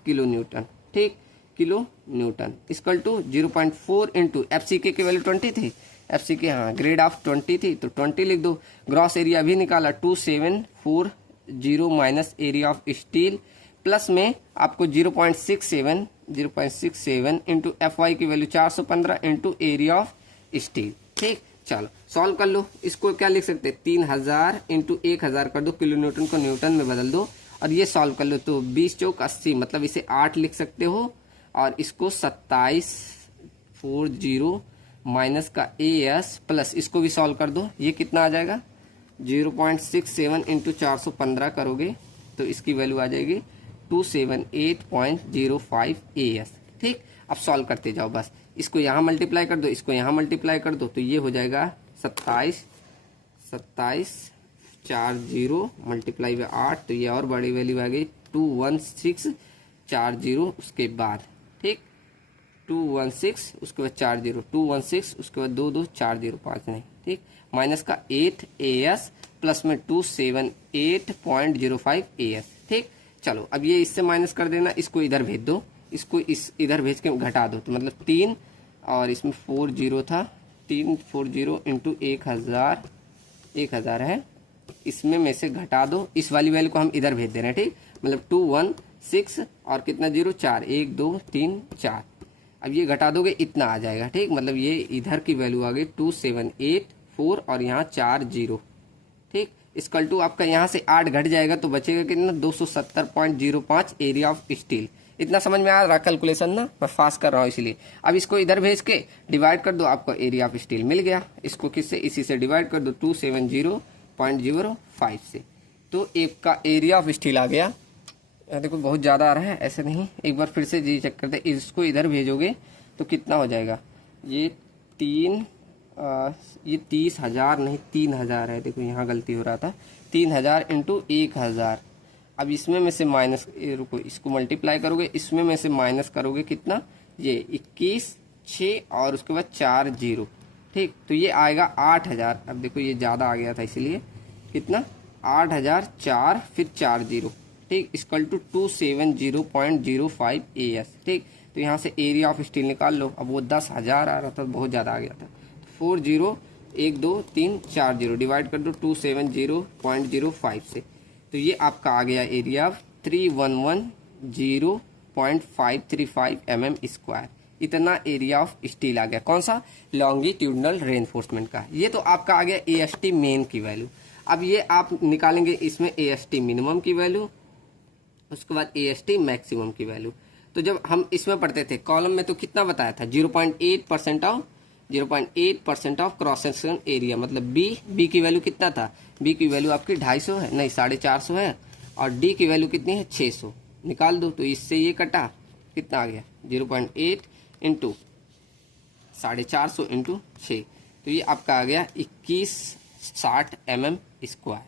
किलो न्यूटन, ठीक, kilo newton equal to 0.4 into FCK की वैल्यू 20 थी, FCK हाँ ग्रेड ऑफ 20 थी तो 20 लिख दो। ग्रॉस एरिया भी निकाला 2740 minus area of steel plus में आपको 0.67 इंटू FY की value 415 into area of steel, ठीक। चलो सॉल्व कर लो। इसको क्या लिख सकते हैं, 3000 इंटू 1000 कर दो, किलो न्यूटन को न्यूटन में बदल दो और ये सॉल्व कर लो। तो 20 चौक 80, मतलब इसे 8 लिख सकते हो और इसको 2740 माइनस का AS प्लस इसको भी सॉल्व कर दो, ये कितना आ जाएगा 0.67 इंटू 415 करोगे तो इसकी वैल्यू आ जाएगी 278.05 AS, ठीक। अब सॉल्व करते जाओ, बस इसको यहाँ मल्टीप्लाई कर दो, इसको यहाँ मल्टीप्लाई कर दो, तो ये हो जाएगा 2740 मल्टीप्लाई बाय 8, तो ये और बड़ी वैल्यू आ गई 21640 उसके बाद, ठीक। 216 उसके बाद 40, 216 उसके बाद 22405 नहीं, ठीक, माइनस का 8 AS प्लस में 278.05 AS, ठीक। चलो अब ये इससे माइनस कर देना, इसको इधर भेज दो, इसको इधर भेज के घटा दो, तो मतलब 3 और इसमें 40 था, 340 इंटू 1000 है, इसमें में से घटा दो, इस वाली वैल्यू को हम इधर भेज दे रहे हैं, ठीक। मतलब 216 और कितना 0 4 1 2 3 4, अब ये घटा दोगे इतना आ जाएगा, ठीक। मतलब ये इधर की वैल्यू आ गई 2784 और यहाँ 40, ठीक। इक्वल टू आपका यहाँ से 8 घट जाएगा तो बचेगा कितना 270.05 एरिया ऑफ स्टील। इतना समझ में आ रहा कैलकुलेशन ना, मैं फास्ट कर रहा हूँ इसलिए। अब इसको इधर भेज के डिवाइड कर दो, आपको एरिया ऑफ स्टील मिल गया। इसको किससे, इसी से डिवाइड कर दो 270.05 से, तो एक का एरिया ऑफ स्टील आ गया। देखो बहुत ज़्यादा आ रहा है, ऐसे नहीं, एक बार फिर से जी चेक करते, इसको इधर भेजोगे तो कितना हो जाएगा, ये 30,000 नहीं 3000 है, देखो यहाँ गलती हो रहा था, 3000 इंटू 1000। अब इसमें में से माइनस, रुको इसको मल्टीप्लाई करोगे, इसमें में से माइनस करोगे कितना, ये 21 6 और उसके बाद 40, ठीक। तो ये आएगा 8000, अब देखो ये ज़्यादा आ गया था इसलिए कितना 8004 फिर 40, ठीक, इक्वल टू 270.05 AS, ठीक। तो यहाँ से एरिया ऑफ स्टील निकाल लो। अब वो 10,000 आ रहा था, बहुत ज़्यादा आ गया था। 40 1 2 3 4 0 डिवाइड कर दो 270.05 से, तो ये आपका आ गया एरिया ऑफ 3110.535 mm²। इतना एरिया ऑफ स्टील आ गया, कौन सा, लॉन्गिट्यूडनल रेनफोर्समेंट का। ये तो आपका आ गया AST मेन की वैल्यू। अब ये आप निकालेंगे इसमें AST मिनिमम की वैल्यू, उसके बाद AST मैक्सिमम की वैल्यू। तो जब हम इसमें पढ़ते थे कॉलम में तो कितना बताया था, 0.8% ऑफ क्रॉस सेक्शन एरिया, मतलब बी की वैल्यू कितना था, बी की वैल्यू आपकी 250 है, नहीं 450 है, और डी की वैल्यू कितनी है 600। निकाल दो, तो इससे ये कटा कितना आ गया 0.8 इंटू 450 इंटू 6, तो ये आपका आ गया 2160 mm²,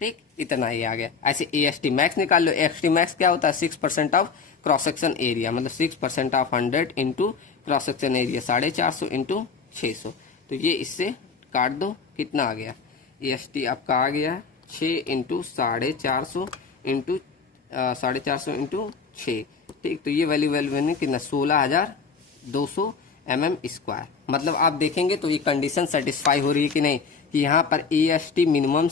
ठीक, इतना ही आ गया। ऐसे AST मैक्स निकाल लो। AST मैक्स क्या होता है, 6% ऑफ क्रॉस सेक्शन एरिया, मतलब 6% of 100 into cross section area 450 into 600, तो ये इससे काट दो, कितना आ गया AST आपका आ गया 6 इंटू 450 इंटू 450 इंटू 6, ठीक। तो ये वैल्यू कितना 16,200 mm²। मतलब आप देखेंगे तो ये कंडीशन सेटिस्फाई हो रही है कि नहीं, कि यहाँ पर AST मिनिमम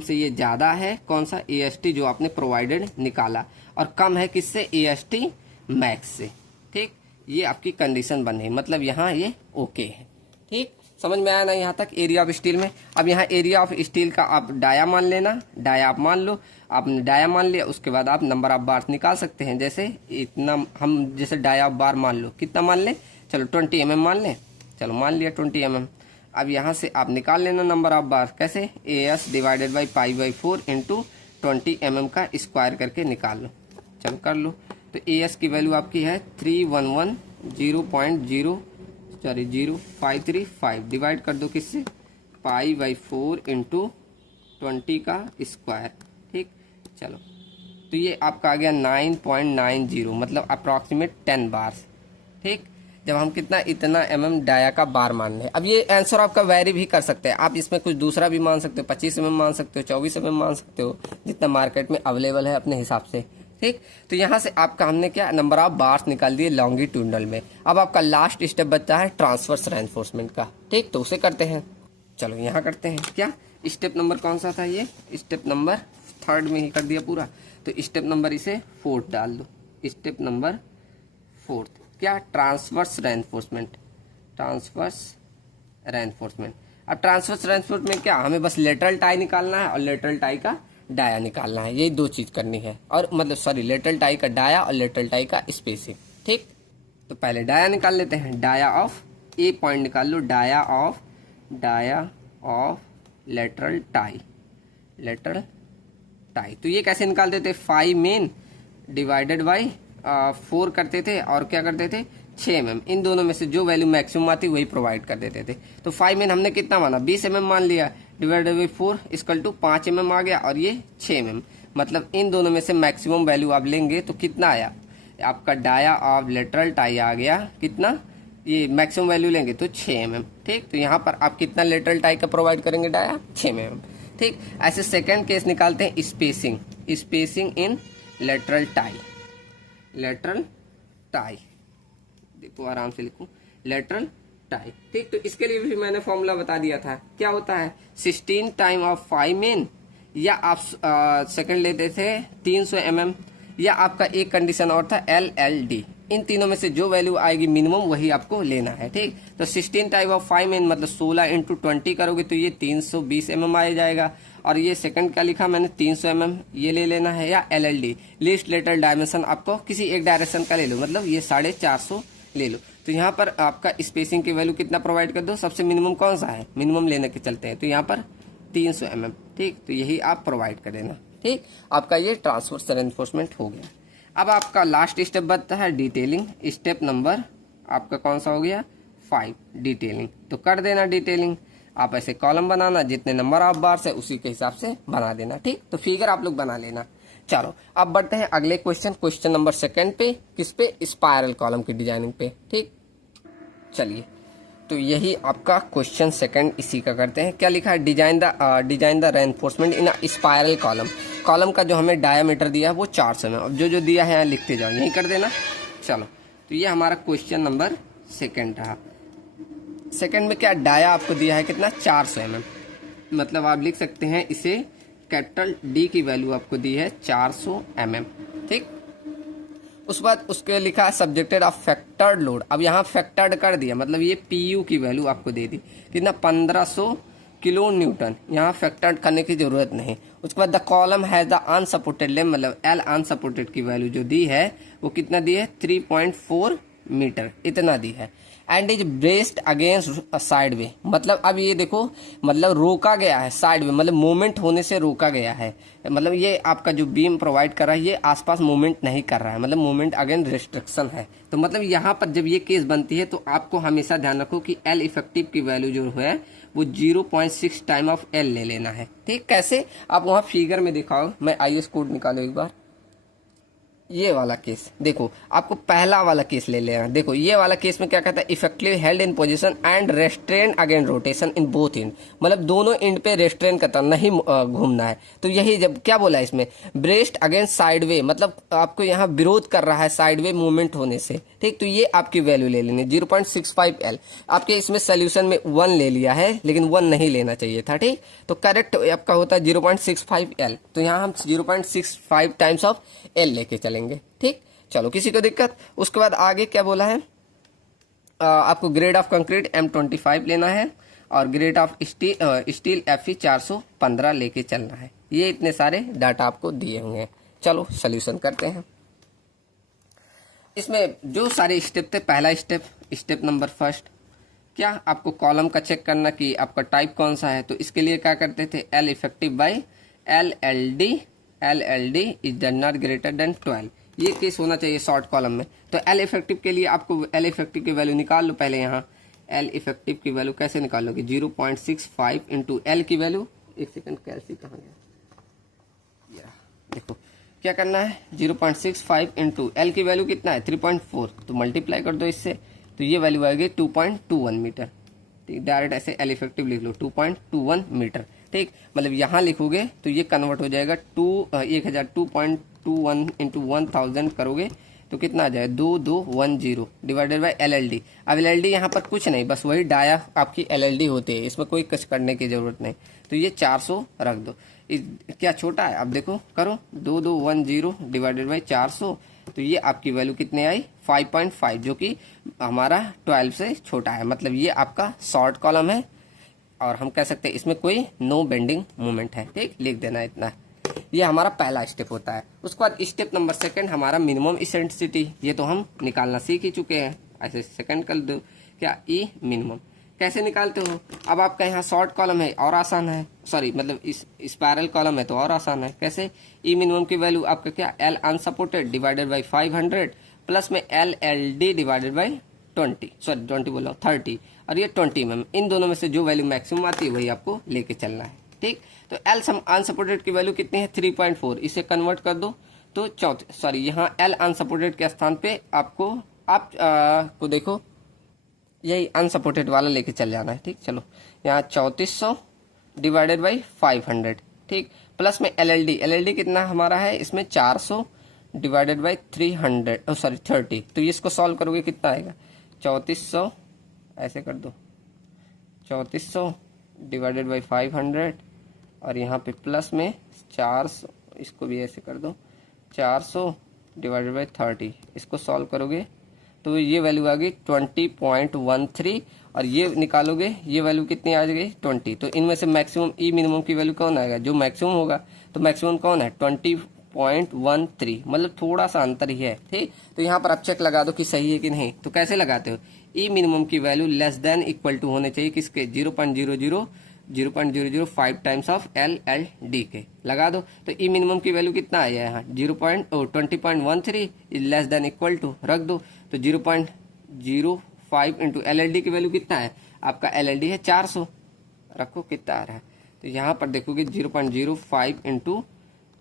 से ये ज़्यादा है, कौन सा AST जो आपने प्रोवाइडेड निकाला, और कम है किससे, AST मैक्स से, ठीक। ये आपकी कंडीशन बन है, मतलब यहाँ ये ओके है, ठीक। समझ में आया ना यहाँ तक एरिया ऑफ स्टील में। अब यहाँ एरिया ऑफ स्टील का आप डाया मान लेना, डाया आप मान लो, आपने डाया मान लिया, उसके बाद आप नंबर ऑफ बार्स निकाल सकते हैं। जैसे इतना हम जैसे डाया ऑफ बार मान लो, कितना मान लें, चलो 20 mm मान लें, चलो मान लिया 20 mm। अब यहाँ से आप निकाल लेना नंबर ऑफ बार, कैसे, AS divided by π/4 into 20 mm का स्क्वायर करके निकाल लो, चलो कर लो। तो AS की वैल्यू आपकी है 311.0535 डिवाइड कर दो किससे, π/4 इंटू 20 का स्क्वायर, ठीक। चलो, तो ये आपका आ गया 9.90, मतलब अप्रॉक्सीमेट 10 बार्स, ठीक। जब हम कितना इतना डाया का बार मान लें। अब ये आंसर आपका वेरी भी कर सकते हैं, आप इसमें कुछ दूसरा भी मान सकते हो, 25 मान सकते हो, 24 मान सकते हो, जितना मार्केट में अवेलेबल है अपने हिसाब से, ठीक। तो यहाँ से आपका हमने क्या नंबर ऑफ बार्स निकाल दिए लॉन्गिट्यूडनल में। अब आपका लास्ट स्टेप बचता है ट्रांसवर्स रेनफोर्समेंट का, ठीक। तो उसे करते हैं, चलो यहाँ करते हैं। क्या स्टेप नंबर कौन सा था, ये स्टेप नंबर 3 में ही कर दिया पूरा। तो स्टेप नंबर इसे 4 डाल दो, स्टेप नंबर 4 क्या, ट्रांसवर्स रेनफोर्समेंट, अब ट्रांसवर्स रेनफोर्समेंट क्या, हमें बस लेटरल टाई निकालना है और लेटरल टाई का डाया निकालना है, यही 2 चीज करनी है। और मतलब सॉरी, लेटरल टाई का डाया और लेटरल टाई का स्पेसिंग, ठीक। तो पहले डाया निकाल लेते हैं, डाया ऑफ ए पॉइंट निकाल लो, डाया ऑफ लेटरल टाई, तो ये कैसे निकालते थे, 5 मेन डिवाइडेड बाई 4 करते थे, और क्या करते थे 6 mm, इन दोनों में से जो वैल्यू मैक्सिमम आती वही प्रोवाइड कर देते थे। तो 5 मेन हमने कितना माना, 20 mm मान लिया, divided by 4 equal to 5 mm आ गया, और ये 6 mm, मतलब इन दोनों में से मैक्सिमम वैल्यू आप लेंगे तो कितना आया, आपका डाया ऑफ लेटरल टाई आ गया कितना, ये मैक्सिमम वैल्यू लेंगे तो 6 mm, ठीक। तो यहाँ पर आप कितना लेटरल टाई का प्रोवाइड करेंगे, डाया 6 mm, ठीक। ऐसे सेकेंड केस निकालते हैं, स्पेसिंग इन लेटरल टाई, देखो आराम से लिखूं, लेटरल टाई, ठीक। तो इसके लिए भी मैंने फॉर्मूला बता दिया था, क्या होता है 16 टाइम ऑफ 5 मेन, या आप सेकंड लेते थे 300 mm, या आपका एक कंडीशन और था LLD। इन तीनों में से जो वैल्यू आएगी मिनिमम वही आपको लेना है, ठीक। तो 16 टाइप ऑफ 5 मेन मतलब 16 इंटू 20 करोगे तो ये 320 mm आ जाएगा, और ये सेकंड क्या लिखा मैंने 300 mm, ये ले लेना है, या LLD लीस्ट लेटरल डायमेंशन आपको किसी एक डायरेक्शन का ले लो, मतलब ये 450 ले लो। तो यहाँ पर आपका स्पेसिंग की वैल्यू कितना प्रोवाइड कर दो, सबसे मिनिमम कौन सा है, मिनिमम लेने के चलते हैं, तो यहाँ पर 300 mm, ठीक। तो यही आप प्रोवाइड कर देना, ठीक। आपका ये ट्रांसवर्स रेनफोर्समेंट हो गया। अब आपका लास्ट स्टेप बनता है डिटेलिंग, स्टेप नंबर आपका कौन सा हो गया 5, डिटेलिंग। तो कर देना डिटेलिंग, आप ऐसे कॉलम बनाना, जितने नंबर ऑफ बार्स है उसी के हिसाब से बना देना, ठीक। तो फिगर आप लोग बना लेना। चलो अब बढ़ते हैं अगले क्वेश्चन नंबर 2 पे, किस पे, स्पायरल कॉलम की डिजाइनिंग पे, ठीक। चलिए तो यही आपका क्वेश्चन सेकंड इसी का करते हैं। क्या लिखा है, design the reinforcement in spiral column. Column का जो हमें डायामीटर दिया है वो 400 में। अब जो दिया है यहाँ लिखते जाओ, यही कर देना। चलो, तो ये हमारा क्वेश्चन नंबर सेकंड रहा। सेकंड में क्या डाया आपको दिया है कितना, 400 mm। मतलब आप लिख सकते हैं इसे कैपिटल डी की वैल्यू आपको दी है 400 mm। ठीक, उस बाद उसके लिखा है सब्जेक्टेड ऑफ फैक्टर्ड लोड। अब यहाँ फैक्टर्ड कर दिया, मतलब ये पीयू की वैल्यू आपको दे दी कितना, 1500 किलो न्यूटन। यहाँ फैक्टर्ड करने की जरूरत नहीं। उसके बाद the column has the unsupported length, मतलब एल अनसपोर्टेड की वैल्यू जो दी है वो कितना दी है, 3.4 मीटर इतना दी है। And is braced against side way, मतलब अब ये देखो, मतलब रोका गया है साइड वे, मतलब मूवमेंट होने से रोका गया है। मतलब ये आपका जो बीम प्रोवाइड कर रहा है ये आसपास मूवमेंट नहीं कर रहा है, मतलब मूवमेंट अगेंस्ट रिस्ट्रिक्शन है। तो मतलब यहाँ पर जब ये केस बनती है तो आपको हमेशा ध्यान रखो कि एल इफेक्टिव की वैल्यू जो है वो 0.6 टाइम ऑफ एल ले लेना है। ठीक, कैसे आप वहाँ फिगर में दिखाओ, मैं IS कोड निकालो एक बार। ये वाला केस देखो, आपको पहला वाला केस ले लेना। देखो ये वाला केस में क्या कहता है, effectively held in position and restrain against rotation in both and, मतलब दोनों एंड पे रेस्ट्रेन करता नहीं घूमना है। तो यही जब क्या बोला इसमें, ब्रेस्ट अगेंस्ट साइडवे, मतलब आपको यहाँ विरोध कर रहा है साइडवे मूवमेंट होने से। ठीक, तो ये आपकी वैल्यू ले लेनी 0.65 एल। आपके इसमें सोल्यूशन में 1 ले लिया है, लेकिन 1 नहीं लेना चाहिए था। ठीक, तो करेक्ट आपका होता है 0.65 एल। तो यहाँ हम 0.65 टाइम्स ऑफ एल लेके चलेंगे। ठीक, चलो, किसी को दिक्कत। उसके बाद आगे क्या बोला है, आपको ग्रेड ऑफ कंक्रीट M25 लेना है और ग्रेड ऑफ स्टील Fe 415 लेके चलना है। ये इतने सारे डाटा आपको दिए हुए हैं। चलो सोल्यूशन करते हैं। इसमें जो सारे स्टेप थे, पहला स्टेप नंबर फर्स्ट, क्या आपको कॉलम का चेक करना कि आपका टाइप कौन सा है। तो इसके लिए क्या करते थे, L effective by L L D is not greater then 12। ये केस होना चाहिए शॉर्ट कॉलम में। तो एल इफेक्टिव के लिए आपको एल इफेक्टिव की वैल्यू निकाल लो पहले। यहाँ एल इफेक्टिव की वैल्यू कैसे निकालोगे, 0.65 इंटू एल की वैल्यू, एक सेकंड कैलसी कहाँ गया, देखो क्या करना है, 0.65 इंटू एल की वैल्यू कितना है 3.4, तो मल्टीप्लाई कर दो इससे, तो ये वैल्यू आएगी 2.21 मीटर। ठीक, डायरेक्ट ऐसे एल इफेक्टिव लिख लो 2.21 मीटर। ठीक, मतलब यहाँ लिखोगे तो ये कन्वर्ट हो जाएगा 2,21 इंटू 1000 करोगे तो कितना आ जाएगा 2210 डिवाइडेड बाई LLD। अब LLD यहाँ पर कुछ नहीं, बस वही डाया आपकी LLD होती है, इसमें कोई कुछ करने की जरूरत नहीं। तो ये 400 रख दो। क्या छोटा है, अब देखो करो, 2210 डिवाइडेड बाई 400, तो ये आपकी वैल्यू कितने आई 5.5, जो कि हमारा 12 से छोटा है। मतलब ये आपका शॉर्ट कॉलम है और हम कह सकते हैं इसमें कोई नो बेंडिंग मूवमेंट है। ठीक, लिख देना इतना। ये हमारा पहला स्टेप होता है। उसके बाद स्टेप नंबर सेकंड हमारा मिनिमम इसेंट्रिसिटी, ये तो हम निकालना सीख ही चुके हैं। ऐसे सेकंड कर दो, क्या ई मिनिमम कैसे निकालते हो। अब आपका यहाँ शॉर्ट कॉलम है और आसान है, सॉरी मतलब इस स्पायरल कॉलम है तो और आसान है। कैसे, ई मिनिमम की वैल्यू आपका क्या, L unsupported divided by 500 plus में LLD डिवाइडेड बाई 20 बोला 30 और ये 20 mm, इन दोनों में से जो वैल्यू मैक्सिमम आती है वही आपको लेके चलना है। ठीक, तो एल अनसपोर्टेड की वैल्यू कितनी है 3.4, इसे कन्वर्ट कर दो तो यहाँ एल अनसपोर्टेड के स्थान पे आपको को देखो यही अनसपोर्टेड वाला लेके चल जाना है। ठीक, चलो यहाँ 3400 डिवाइडेड बाई 500। ठीक, प्लस में LLD कितना हमारा है इसमें 400 डिवाइडेड बाई 30, तो इसको सॉल्व करोगे कितना आएगा 3400, ऐसे कर दो 3400 डिवाइडेड बाई 500 और यहाँ पे प्लस में 400, इसको भी ऐसे कर दो 400 डिवाइडेड बाई 30, इसको सॉल्व करोगे तो ये वैल्यू आ गई 20.13 और ये निकालोगे ये वैल्यू कितनी आ गई 20। तो इनमें से मैक्सिमम ई मिनिमम की वैल्यू कौन आएगा, जो मैक्सिमम होगा, तो मैक्सिमम कौन है 20.13, मतलब थोड़ा सा अंतर ही है। ठीक, तो यहाँ पर आप चेक लगा दो कि सही है कि नहीं। तो कैसे लगाते हो, ई मिनिमम की value less than equal to होने चाहिए किसके 0.005 टाइम्स ऑफ LLD के, लगा दो। तो ई मिनिमम की वैल्यू कितना आया यहाँ 20.13 is less than equal to, रख दो। तो 0.05 इंटू LLD की वैल्यू कितना है आपका, LLD है 400, रखो कितना आ रहा है। तो यहाँ पर देखोगे 0.05 इंटू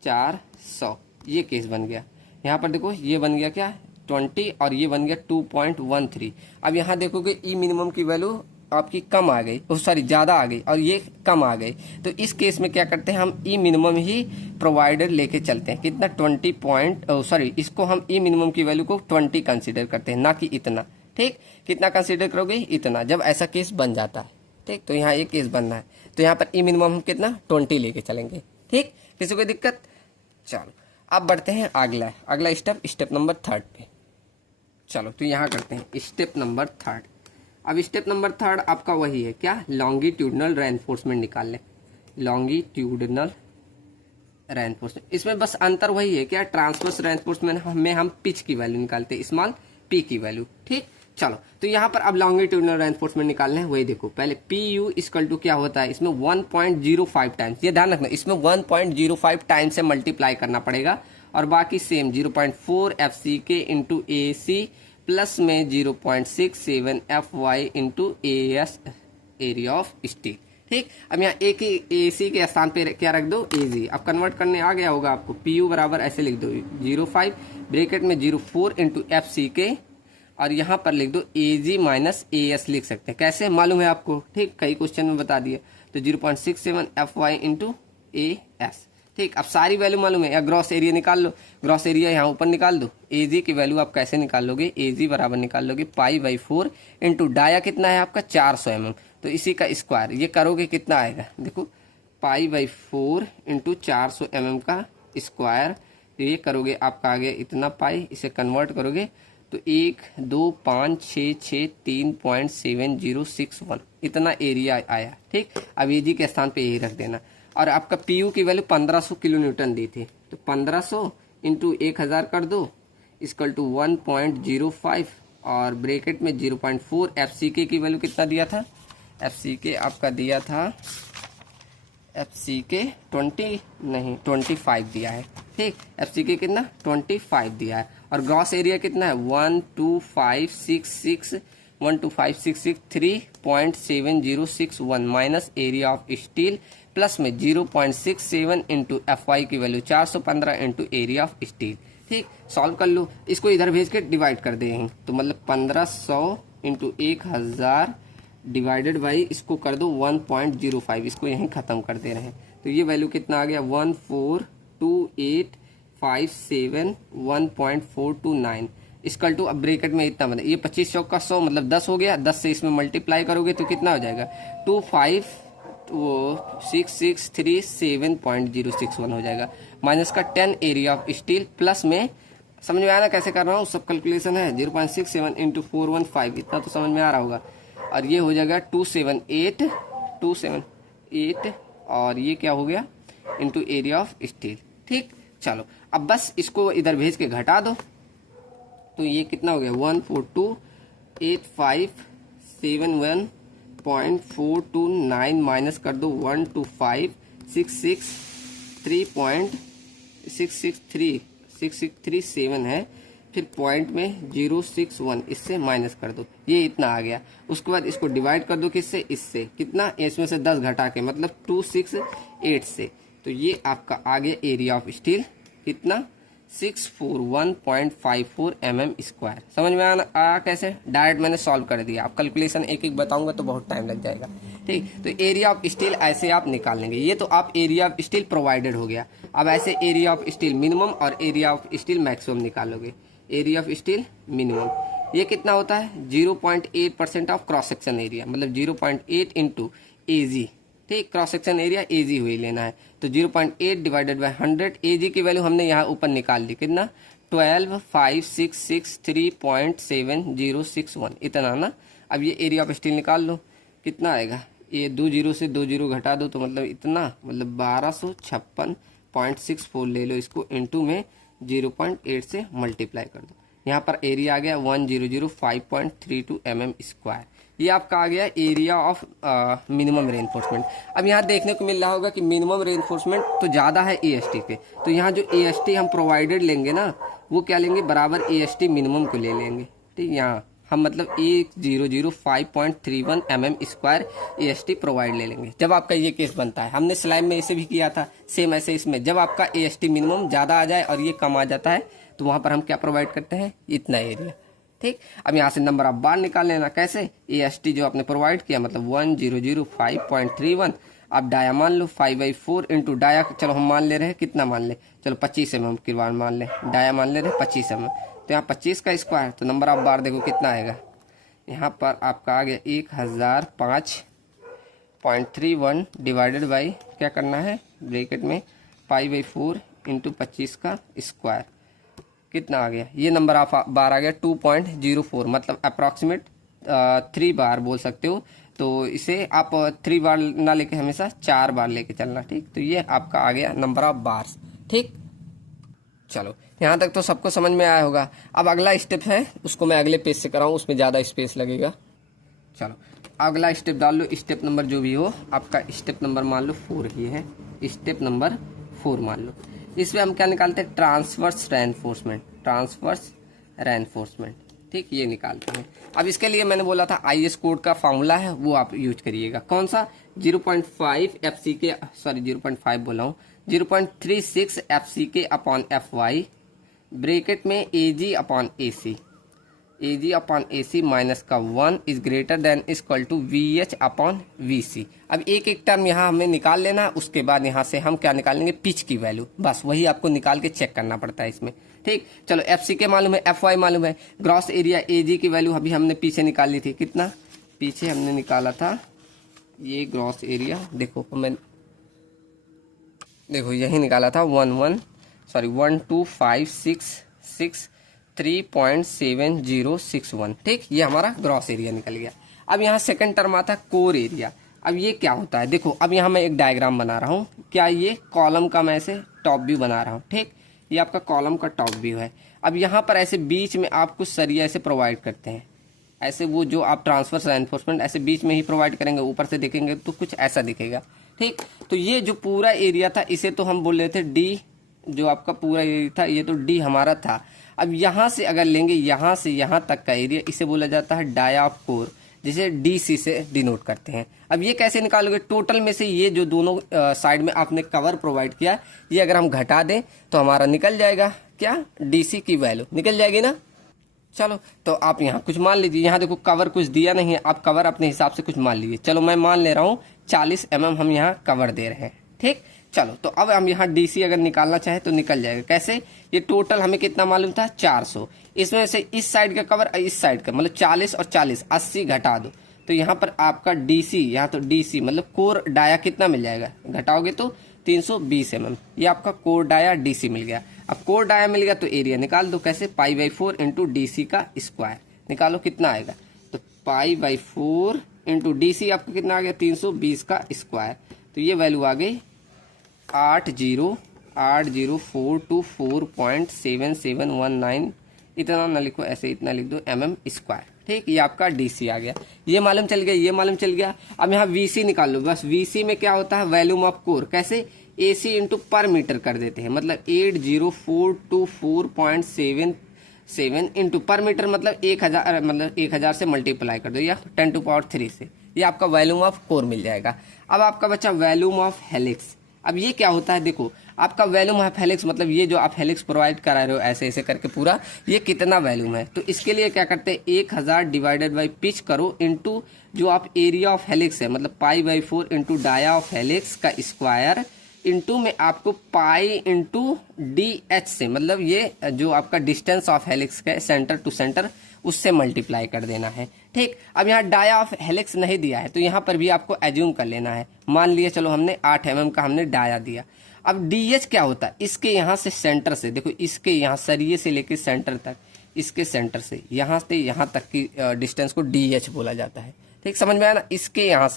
400, ये केस बन गया। यहाँ पर देखो ये बन गया क्या 20 और ये बन गया 2.13। अब यहाँ देखोगे ई मिनिमम की वैल्यू आपकी कम आ गई, सॉरी ज़्यादा आ गई और ये कम आ गई, तो इस केस में क्या करते हैं हम ई मिनिमम ही प्रोवाइडेड लेके चलते हैं। कितना 20 पॉइंट, सॉरी इसको हम ई मिनिमम की वैल्यू को 20 कंसिडर करते हैं, ना कि इतना। ठीक, कितना कंसिडर करोगे? इतना। जब ऐसा केस बन जाता है, ठीक, तो यहाँ एक केस बनना है, तो यहाँ पर ई मिनिमम हम कितना 20 लेके चलेंगे। ठीक, किसी को दिक्कत? चलो अब बढ़ते हैं अगला स्टेप नंबर 3 पे। चलो तो यहाँ करते हैं स्टेप नंबर 3। अब स्टेप नंबर 3 आपका वही है, क्या? लॉन्गिट्यूडनल रेनफोर्समेंट निकाल लें। लॉन्गिट्यूडनल रेनफोर्समेंट, इसमें बस अंतर वही है, क्या? ट्रांसवर्स रेनफोर्समेंट में हम पिच की वैल्यू निकालते हैं, स्मॉल पी की वैल्यू। ठीक, चलो तो यहाँ पर अब लॉन्गिट्यूडनल रेनफोर्समेंट निकालना है। वही देखो, पहले पी यू इक्वल टू क्या होता है, इसमें 1.05 टाइम्स, ये ध्यान रखना, इसमें 1.05 टाइम्स से मल्टीप्लाई करना पड़ेगा, और बाकी same 0.4 F C K into A C plus में 0.67 F Y into A S area of steel. ठीक, अब यहाँ ए की ए सी के स्थान पे क्या रख दो? ए जी। अब कन्वर्ट करने आ गया होगा आपको, पी यू बराबर ऐसे लिख दो 0.5 ब्रेकेट में 0.4 इंटू एफ सी के, और यहाँ पर लिख दो ए जी माइनस ए एस लिख सकते हैं। कैसे मालूम है आपको? ठीक, कई क्वेश्चन में बता दिए। तो 0.67 F Y into A S. ठीक, अब सारी वैल्यू मालूम है, या ग्रॉस एरिया निकाल लो। ग्रॉस एरिया यहाँ ऊपर निकाल दो। ए जी की वैल्यू आप कैसे निकाल लोगे? ए जी बराबर निकाल लोगे π/4 इंटू डाया कितना है आपका 400 mm, तो इसी का स्क्वायर। ये करोगे कितना आएगा? देखो π/4 इंटू 400 mm का स्क्वायर, ये करोगे आपका आ गया इतना पाई। इसे कन्वर्ट करोगे तो 1 2 5 6 6 3.7061 इतना एरिया आया। ठीक, अब ए जी के स्थान पे यही रख देना। और आपका पी यू की वैल्यू 1500 किलो न्यूटन दी थी, तो 1500 इंटू 1000 कर दो इक्वल टू 1.05, और ब्रेकेट में 0.4 एफ सी के की वैल्यू कितना दिया था? एफ सी के आपका दिया था, एफ सी के 25 दिया है। ठीक, एफ सी के कितना 25 दिया है, और ग्रॉस एरिया कितना है 12566 3.7061 minus area of steel plus में 0.67 इंटू एफ वाई की value 415 into area of steel. ठीक, सॉल्व कर लो, इसको इधर भेज के डिवाइड कर देंगे, तो मतलब 1500 इंटू 1000 डिवाइडेड बाई इसको कर दो 1.05, इसको यहीं खत्म कर दे रहे हैं, तो ये वैल्यू कितना आ गया 1428571 1.429 इक्वल टू, अब ब्रेकेट में इतना मतलब ये 25 चौक का 100 मतलब 10 हो गया, 10 से इसमें मल्टीप्लाई करोगे तो कितना हो जाएगा 25663.061 हो जाएगा, माइनस का 10 एरिया ऑफ स्टील प्लस में, समझ में आ रहा कैसे कर रहा हूँ? सब कैलकुलेशन है। 0.67 इंटू 415 इतना तो समझ में आ रहा होगा, और ये हो जाएगा 278 और ये क्या हो गया इंटू एरिया ऑफ स्टील। ठीक, चलो अब बस इसको इधर भेज के घटा दो, तो ये कितना हो गया 1428571.429 माइनस कर दो 125,663.663 है, फिर पॉइंट में 061 इससे माइनस कर दो, ये इतना आ गया। उसके बाद इसको डिवाइड कर दो किससे? इससे, कितना? इसमें से 10 घटा के, मतलब 268 से, तो ये आपका आ गया एरिया ऑफ स्टील कितना 641.54 mm स्क्वायर। समझ में आ कैसे? डायरेक्ट मैंने सॉल्व कर दिया, आप कैलकुलेशन एक एक बताऊंगा तो बहुत टाइम लग जाएगा। ठीक, तो एरिया ऑफ स्टील ऐसे आप निकाल लेंगे। ये तो आप एरिया ऑफ स्टील प्रोवाइडेड हो गया। अब ऐसे एरिया ऑफ स्टील मिनिमम और एरिया ऑफ स्टील मैक्सिमम निकालोगे। एरिया ऑफ स्टील मिनिमम ये कितना होता है 0.8% ऑफ क्रॉस सेक्शन एरिया, मतलब 0.8 इंटू ए जी। ठीक, क्रॉस सेक्शन एरिया ए जी हुई लेना है, तो 0.8 डिवाइडेड बाई 100, ए जी की वैल्यू हमने यहाँ ऊपर निकाल ली, कितना 125663.7061 इतना ना। अब ये एरिया ऑफ स्टील निकाल लो, कितना आएगा? ये 2 जीरो से 2 जीरो घटा दो, तो मतलब इतना, मतलब 1256.64 ले लो इसको, इंटू में 0.8 से मल्टीप्लाई कर दो। यहाँ पर एरिया आ गया 1005.32 mm स्क्वायर। ये आपका आ गया एरिया ऑफ मिनिमम रेनफोर्समेंट। अब यहाँ देखने को मिल रहा होगा कि मिनिमम रेनफोर्समेंट तो ज़्यादा है एएसटी के, तो यहाँ जो एएसटी हम प्रोवाइडेड लेंगे ना, वो क्या लेंगे? बराबर एएसटी मिनिमम को ले लेंगे। ठीक, यहाँ हम मतलब 1005.31 mm स्क्वायर एएसटी प्रोवाइड ले लेंगे। जब आपका ये केस बनता है, हमने स्लाइड में इसे भी किया था सेम ऐसे, इसमें जब आपका एएसटी मिनिमम ज़्यादा आ जाए और ये कम आ जाता है, तो वहाँ पर हम क्या प्रोवाइड करते हैं? इतना एरिया। ठीक, अब यहाँ से नंबर ऑफ बार निकाल लेना। कैसे? AST जो आपने प्रोवाइड किया मतलब 1005.31, आप डाया मान लो 5/4 इंटू डाया, चलो हम मान ले रहे हैं कितना मान ले, चलो 25 mm की बार मान ले, डाया मान ले रहे 25 mm, तो यहाँ 25 का स्क्वायर, तो नंबर ऑफ बार देखो कितना आएगा, यहाँ पर आपका आ गया 1005.31 डिवाइडेड बाई क्या करना है ब्रैकेट में 5/4 इंटू 25 का स्क्वायर, कितना आ गया, ये नंबर ऑफ बार आ गया 2.04, मतलब अप्रॉक्सीमेट 3 बार बोल सकते हो। तो इसे आप 3 बार ना लेके हमेशा 4 बार लेके चलना। ठीक, तो ये आपका आ गया नंबर ऑफ बार्स। ठीक, चलो यहाँ तक तो सबको समझ में आया होगा। अब अगला स्टेप है, उसको मैं अगले पेज से कराऊँ, उसमें ज़्यादा स्पेस लगेगा। चलो अगला स्टेप डाल लो, स्टेप नंबर जो भी हो आपका, स्टेप नंबर मान लो 4 ही है, स्टेप नंबर 4 मान लो। इसमें हम क्या निकालते हैं, ट्रांसवर्स रेनफोर्समेंट, ट्रांसवर्स रेनफोर्समेंट। ठीक, ये निकालते हैं। अब इसके लिए मैंने बोला था IS कोड का फॉर्मूला है वो आप यूज करिएगा। कौन सा? 0.5 FCK, सॉरी 0.5 बोला हूँ, 0.36 FCK अपॉन FY ब्रैकेट में AG upon AC, AG upon AC minus का 1 is greater than equal to VH upon VC। अब एक एक टर्म यहाँ हमें निकाल लेना, उसके बाद यहाँ से हम क्या निकालेंगे, पिच की वैल्यू, बस वही आपको निकाल के चेक करना पड़ता है इसमें। ठीक, चलो FCK मालूम है, FY मालूम है, ग्रॉस एरिया AG की वैल्यू अभी हमने पीछे निकाल ली थी, कितना पीछे हमने निकाला था, ये ग्रॉस एरिया देखो मैं, देखो यही निकाला था 12566.3.7061। ठीक, ये हमारा ग्रॉस एरिया निकल गया। अब यहाँ सेकंड टर्म आता है कोर एरिया। अब ये क्या होता है, देखो अब यहाँ मैं एक डायग्राम बना रहा हूँ, क्या ये कॉलम का मैं ऐसे टॉप व्यू बना रहा हूँ। ठीक, ये आपका कॉलम का टॉप व्यू है। अब यहाँ पर ऐसे बीच में आप कुछ सरिया ऐसे प्रोवाइड करते हैं, ऐसे वो जो आप ट्रांसवर्स रेनफोर्समेंट ऐसे बीच में ही प्रोवाइड करेंगे, ऊपर से देखेंगे तो कुछ ऐसा दिखेगा। ठीक, तो ये जो पूरा एरिया था इसे तो हम बोल रहे थे D, जो आपका पूरा एरिया था ये तो D हमारा था। अब यहाँ से अगर लेंगे, यहाँ से यहाँ तक का एरिया, इसे बोला जाता है डाया ऑफ कोर, जिसे DC से डिनोट करते हैं। अब ये कैसे निकालोगे, टोटल में से ये जो दोनों साइड में आपने कवर प्रोवाइड किया, ये अगर हम घटा दें तो हमारा निकल जाएगा क्या, DC की वैल्यू निकल जाएगी ना। चलो तो आप यहाँ कुछ मान लीजिए, यहाँ देखो कवर कुछ दिया नहीं है, आप कवर अपने हिसाब से कुछ मान लीजिए। चलो मैं मान ले रहा हूँ 40 mm हम यहाँ कवर दे रहे हैं। ठीक, चलो तो अब हम यहाँ DC अगर निकालना चाहे तो निकल जाएगा। कैसे, ये टोटल हमें कितना मालूम था 400, इसमें से इस साइड का कवर इस साइड का मतलब 40 और 40 80 घटा दो, तो यहाँ पर आपका DC, यहाँ तो DC मतलब कोर डाया कितना मिल जाएगा, घटाओगे तो 320 mm, ये आपका कोर डाया DC मिल गया। अब कोर डाया मिल गया तो एरिया निकाल दो, कैसे, π/4 इंटू DC का स्क्वायर निकालो कितना आएगा, तो π/4 इंटू DC आपका कितना आ गया 320 का स्क्वायर, तो ये वैल्यू आ गई 80,80,424.7719, इतना ना लिखो ऐसे, इतना लिख दो mm स्क्वायर। ठीक, ये आपका DC आ गया, ये मालूम चल गया, ये मालूम चल गया। अब यहाँ VC निकाल लो, बस VC में क्या होता है, वॉल्यूम ऑफ कोर, कैसे, AC इंटू पर मीटर कर देते हैं, मतलब 80424.77 इंटू पर मीटर मतलब 1000, मतलब 1000 से मल्टीप्लाई कर दो या 10⁻³ से, ये आपका वॉल्यूम ऑफ कोर मिल जाएगा। अब आपका बचा वॉल्यूम ऑफ हेलिक्स। अब ये क्या होता है, देखो आपका वॉल्यूम ऑफ हेलिक्स मतलब ये जो आप हेलिक्स प्रोवाइड करा रहे हो ऐसे ऐसे करके पूरा, ये कितना वॉल्यूम है, तो इसके लिए क्या करते हैं 1000 डिवाइडेड बाई पिच करो इंटू जो आप एरिया ऑफ हेलिक्स है, मतलब π/4 इंटू डाया ऑफ हेलिक्स का स्क्वायर इंटू में आपको पाई इंटू DH से, मतलब ये जो आपका डिस्टेंस ऑफ हेलिक्स का सेंटर टू सेंटर, उससे मल्टीप्लाई कर देना है। ठीक, अब यहाँ डाया ऑफ हेलिक्स नहीं दिया है तो यहाँ पर भी आपको एज्यूम कर लेना है। मान लिया चलो हमने 8 mm का हमने डाया दिया। अब DH क्या होता है, इसके यहाँ से सेंटर से, देखो इसके यहाँ सरिये से लेके सेंटर तक, इसके सेंटर से यहाँ तक की डिस्टेंस को DH बोला जाता है। ठीक, समझ में आया ना, इसके यहाँ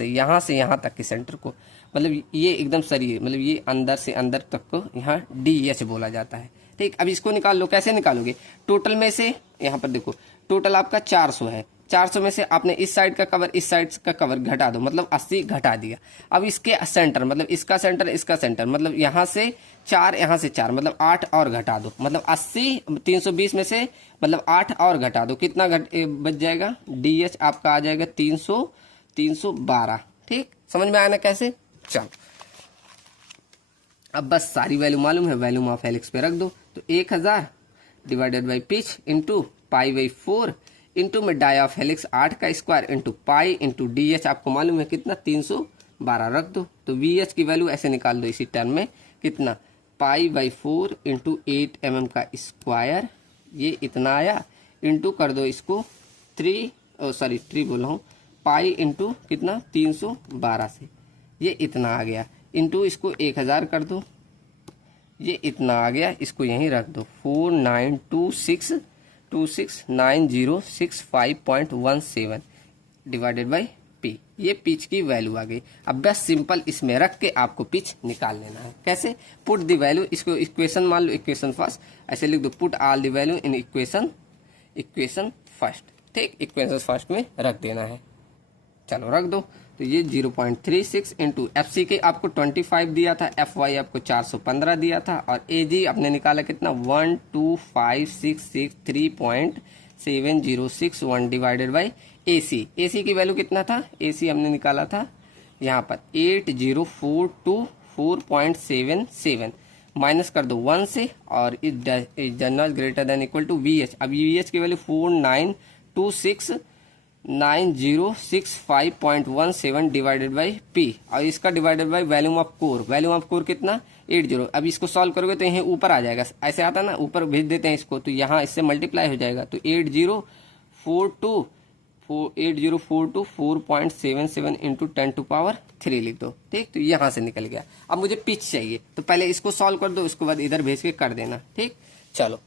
से यहाँ तक के सेंटर को, मतलब ये एकदम सरिये, मतलब ये अंदर से अंदर तक को यहाँ DH बोला जाता है। ठीक, अब इसको निकाल लो, कैसे निकालोगे, टोटल में से यहाँ पर देखो टोटल आपका 400 है, 400 में से आपने इस साइड का कवर इस साइड का कवर घटा दो, मतलब 80 घटा दिया। अब इसके सेंटर मतलब इसका सेंटर इसका सेंटर, मतलब यहाँ से 4 यहाँ से 4 मतलब 8 और घटा दो, मतलब 80 320 में से मतलब 8 और घटा दो, कितना बच जाएगा, DH आपका आ जाएगा 312। ठीक, समझ में आया ना कैसे। चलो अब बस सारी वैल्यू मालूम है, वॉल्यूम ऑफ हेलिक्स पे रख दो, तो 1000 divided by pitch into π/4 into में डाई ऑफ हेलिक्स 8 का square into pi into D H आपको मालूम है कितना 312 रख दो। तो वी एच की वैल्यू ऐसे निकाल दो इसी टर्म में कितना π/4 इंटू 8 mm का स्क्वायर, ये इतना आया, इंटू कर दो इसको 3 बोल रहा हूँ पाई इंटू कितना 312 से, ये इतना आ गया, इंटू इसको 1000 कर दो, ये इतना आ गया, इसको यहीं रख दो 49269065.17 डिवाइडेड बाई पी, ये पिच की वैल्यू आ गई। अब बस सिंपल इसमें रख के आपको पिच निकाल लेना है। कैसे? पुट द वैल्यू, इसको इक्वेशन मान लो, इक्वेशन फर्स्ट ऐसे लिख दो, put all the value in equation first, ठीक, इक्वेशन फर्स्ट में रख देना है। चलो रख दो, तो ये 0.36 इंटू एफ सी के आपको 25 दिया था, एफ वाई आपको 415 दिया था, और ए जी आपने निकाला कितना 12566.7061 डिवाइडेड बाई ए सी। ए सी की वैल्यू कितना था, ए सी हमने निकाला था यहाँ पर 80,424.77, माइनस कर दो 1 से, और is not greater than equal to V H. अब वी एच की वैल्यू 49269065.17 डिवाइडेड बाई पी, और इसका divided by volume of core, volume of core कितना 80। अब इसको सॉल्व करोगे तो यहीं ऊपर आ जाएगा, ऐसे आता ना, ऊपर भेज देते हैं इसको, तो यहाँ इससे मल्टीप्लाई हो जाएगा, तो 8042 इंटू 10⁻³ लिख दो, ठीक, तो यहाँ से निकल गया। अब मुझे पिच चाहिए, तो पहले इसको सॉल्व कर दो, उसके बाद इधर भेज के कर देना, ठीक। चलो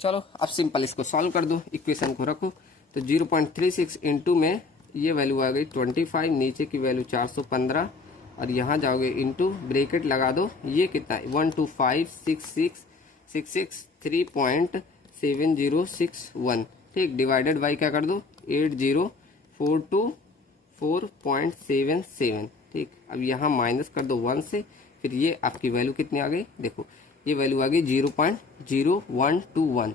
अब सिंपल इसको सॉल्व कर दो, इक्वेशन को रखो, तो 0.36 इंटू में ये वैल्यू आ गई 25, नीचे की वैल्यू 415, और यहाँ जाओगे इंटू ब्रैकेट लगा दो, ये कितना है 1256663.7061, ठीक, डिवाइडेड बाई क्या कर दो 80,424.77, ठीक। अब यहाँ माइनस कर दो 1 से, फिर ये आपकी वैल्यू कितनी आ गई, देखो ये वैल्यू आ गई 0.0121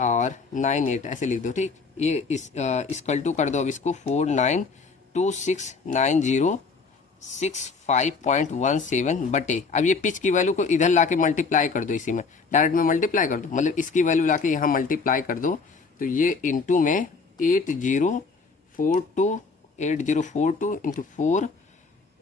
और 98 ऐसे लिख दो, ठीक। ये इक्वल टू कर दो अब इसको 49269065.17 बटे, अब ये पिच की वैल्यू को इधर लाके मल्टीप्लाई कर दो, इसी में डायरेक्ट में मल्टीप्लाई कर दो, मतलब इसकी वैल्यू लाके यहाँ मल्टीप्लाई कर दो, तो ये इंटू में 8042 इंटू 4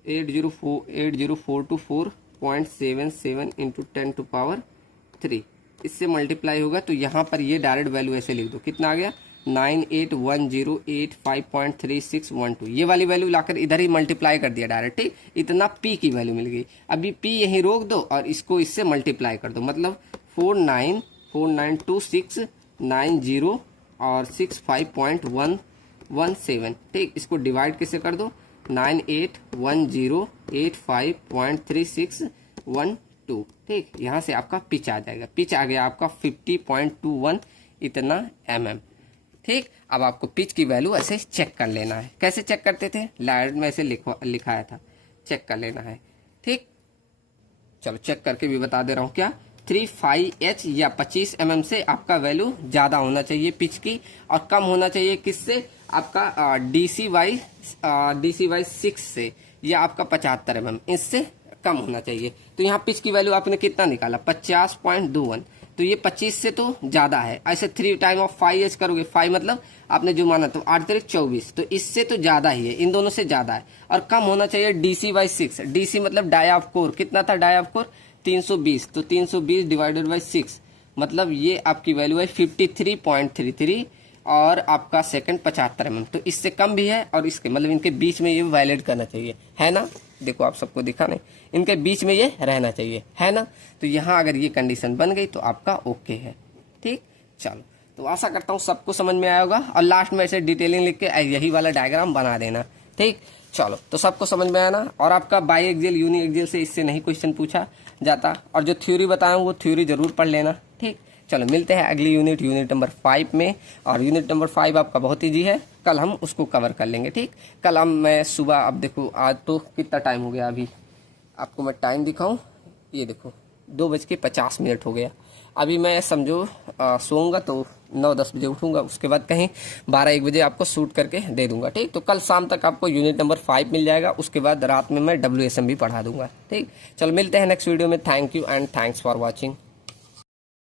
8042.77 इंटू 10⁻³ इससे मल्टीप्लाई होगा, तो यहाँ पर ये डायरेक्ट वैल्यू ऐसे लिख दो, कितना आ गया 981085.3612, ये वाली वैल्यू लाकर इधर ही मल्टीप्लाई कर दिया डायरेक्ट, ठीक, इतना पी की वैल्यू मिल गई। अभी पी यहीं रोक दो और इसको इससे मल्टीप्लाई कर दो, मतलब 492690 और 65.117, ठीक, इसको डिवाइड कैसे कर दो 981085.3612, ठीक, यहाँ से आपका पिच आ जाएगा, पिच आ गया आपका 50.21 इतना mm, ठीक। अब आपको पिच की वैल्यू ऐसे चेक कर लेना है, कैसे चेक करते थे, लाइट में ऐसे लिखाया था, चेक कर लेना है, ठीक। चलो चेक करके भी बता दे रहा हूँ, क्या 35H या 25 mm से आपका वैल्यू ज़्यादा होना चाहिए पिच की, और कम होना चाहिए किससे, आपका DC/6 से, या आपका 75 mm इससे कम होना चाहिए। तो यहाँ पिच की वैल्यू आपने कितना निकाला 50.21, तो ये 25 से तो ज़्यादा है, ऐसे 3 टाइम ऑफ 5H करोगे, 5 मतलब आपने जो माना तो 8 × 24, तो इससे तो ज़्यादा ही है, इन दोनों से ज़्यादा है, और कम होना चाहिए DC/6, DC मतलब डाई ऑफ कोर, कितना था डाई ऑफ कोर 320, तो 320 डिवाइडेड बाई 6, मतलब ये आपकी वैल्यू है 53.33, और आपका सेकंड 75 mm, तो इससे कम भी है, और इसके मतलब इनके बीच में ये वैलिड करना चाहिए, है ना, देखो आप सबको दिखा नहीं, इनके बीच में ये रहना चाहिए, है ना। तो यहाँ अगर ये कंडीशन बन गई तो आपका ओके है, ठीक। चलो, तो आशा करता हूँ सबको समझ में आया होगा, और लास्ट में ऐसे डिटेलिंग लिख के यही वाला डायग्राम बना देना, ठीक। चलो, तो सबको समझ में आया ना, और आपका बाई एक्सियल यूनी एक्सियल से इससे नहीं क्वेश्चन पूछा जाता, और जो थ्योरी बताया वो थ्योरी जरूर पढ़ लेना, ठीक। चलो मिलते हैं अगली यूनिट नंबर 5 में, और यूनिट नंबर 5 आपका बहुत ईजी है, कल हम उसको कवर कर लेंगे, ठीक। कल हम मैं सुबह, अब देखो आज तो कितना टाइम हो गया, अभी आपको मैं टाइम दिखाऊं, ये देखो 2:50 हो गया, अभी मैं समझो सोऊंगा तो 9-10 बजे उठूंगा, उसके बाद कहीं 12-1 बजे आपको शूट करके दे दूंगा, ठीक। तो कल शाम तक आपको यूनिट नंबर 5 मिल जाएगा, उसके बाद रात में मैं WSM भी पढ़ा दूंगा, ठीक। चलो मिलते हैं नेक्स्ट वीडियो में, thank you and thanks for watching.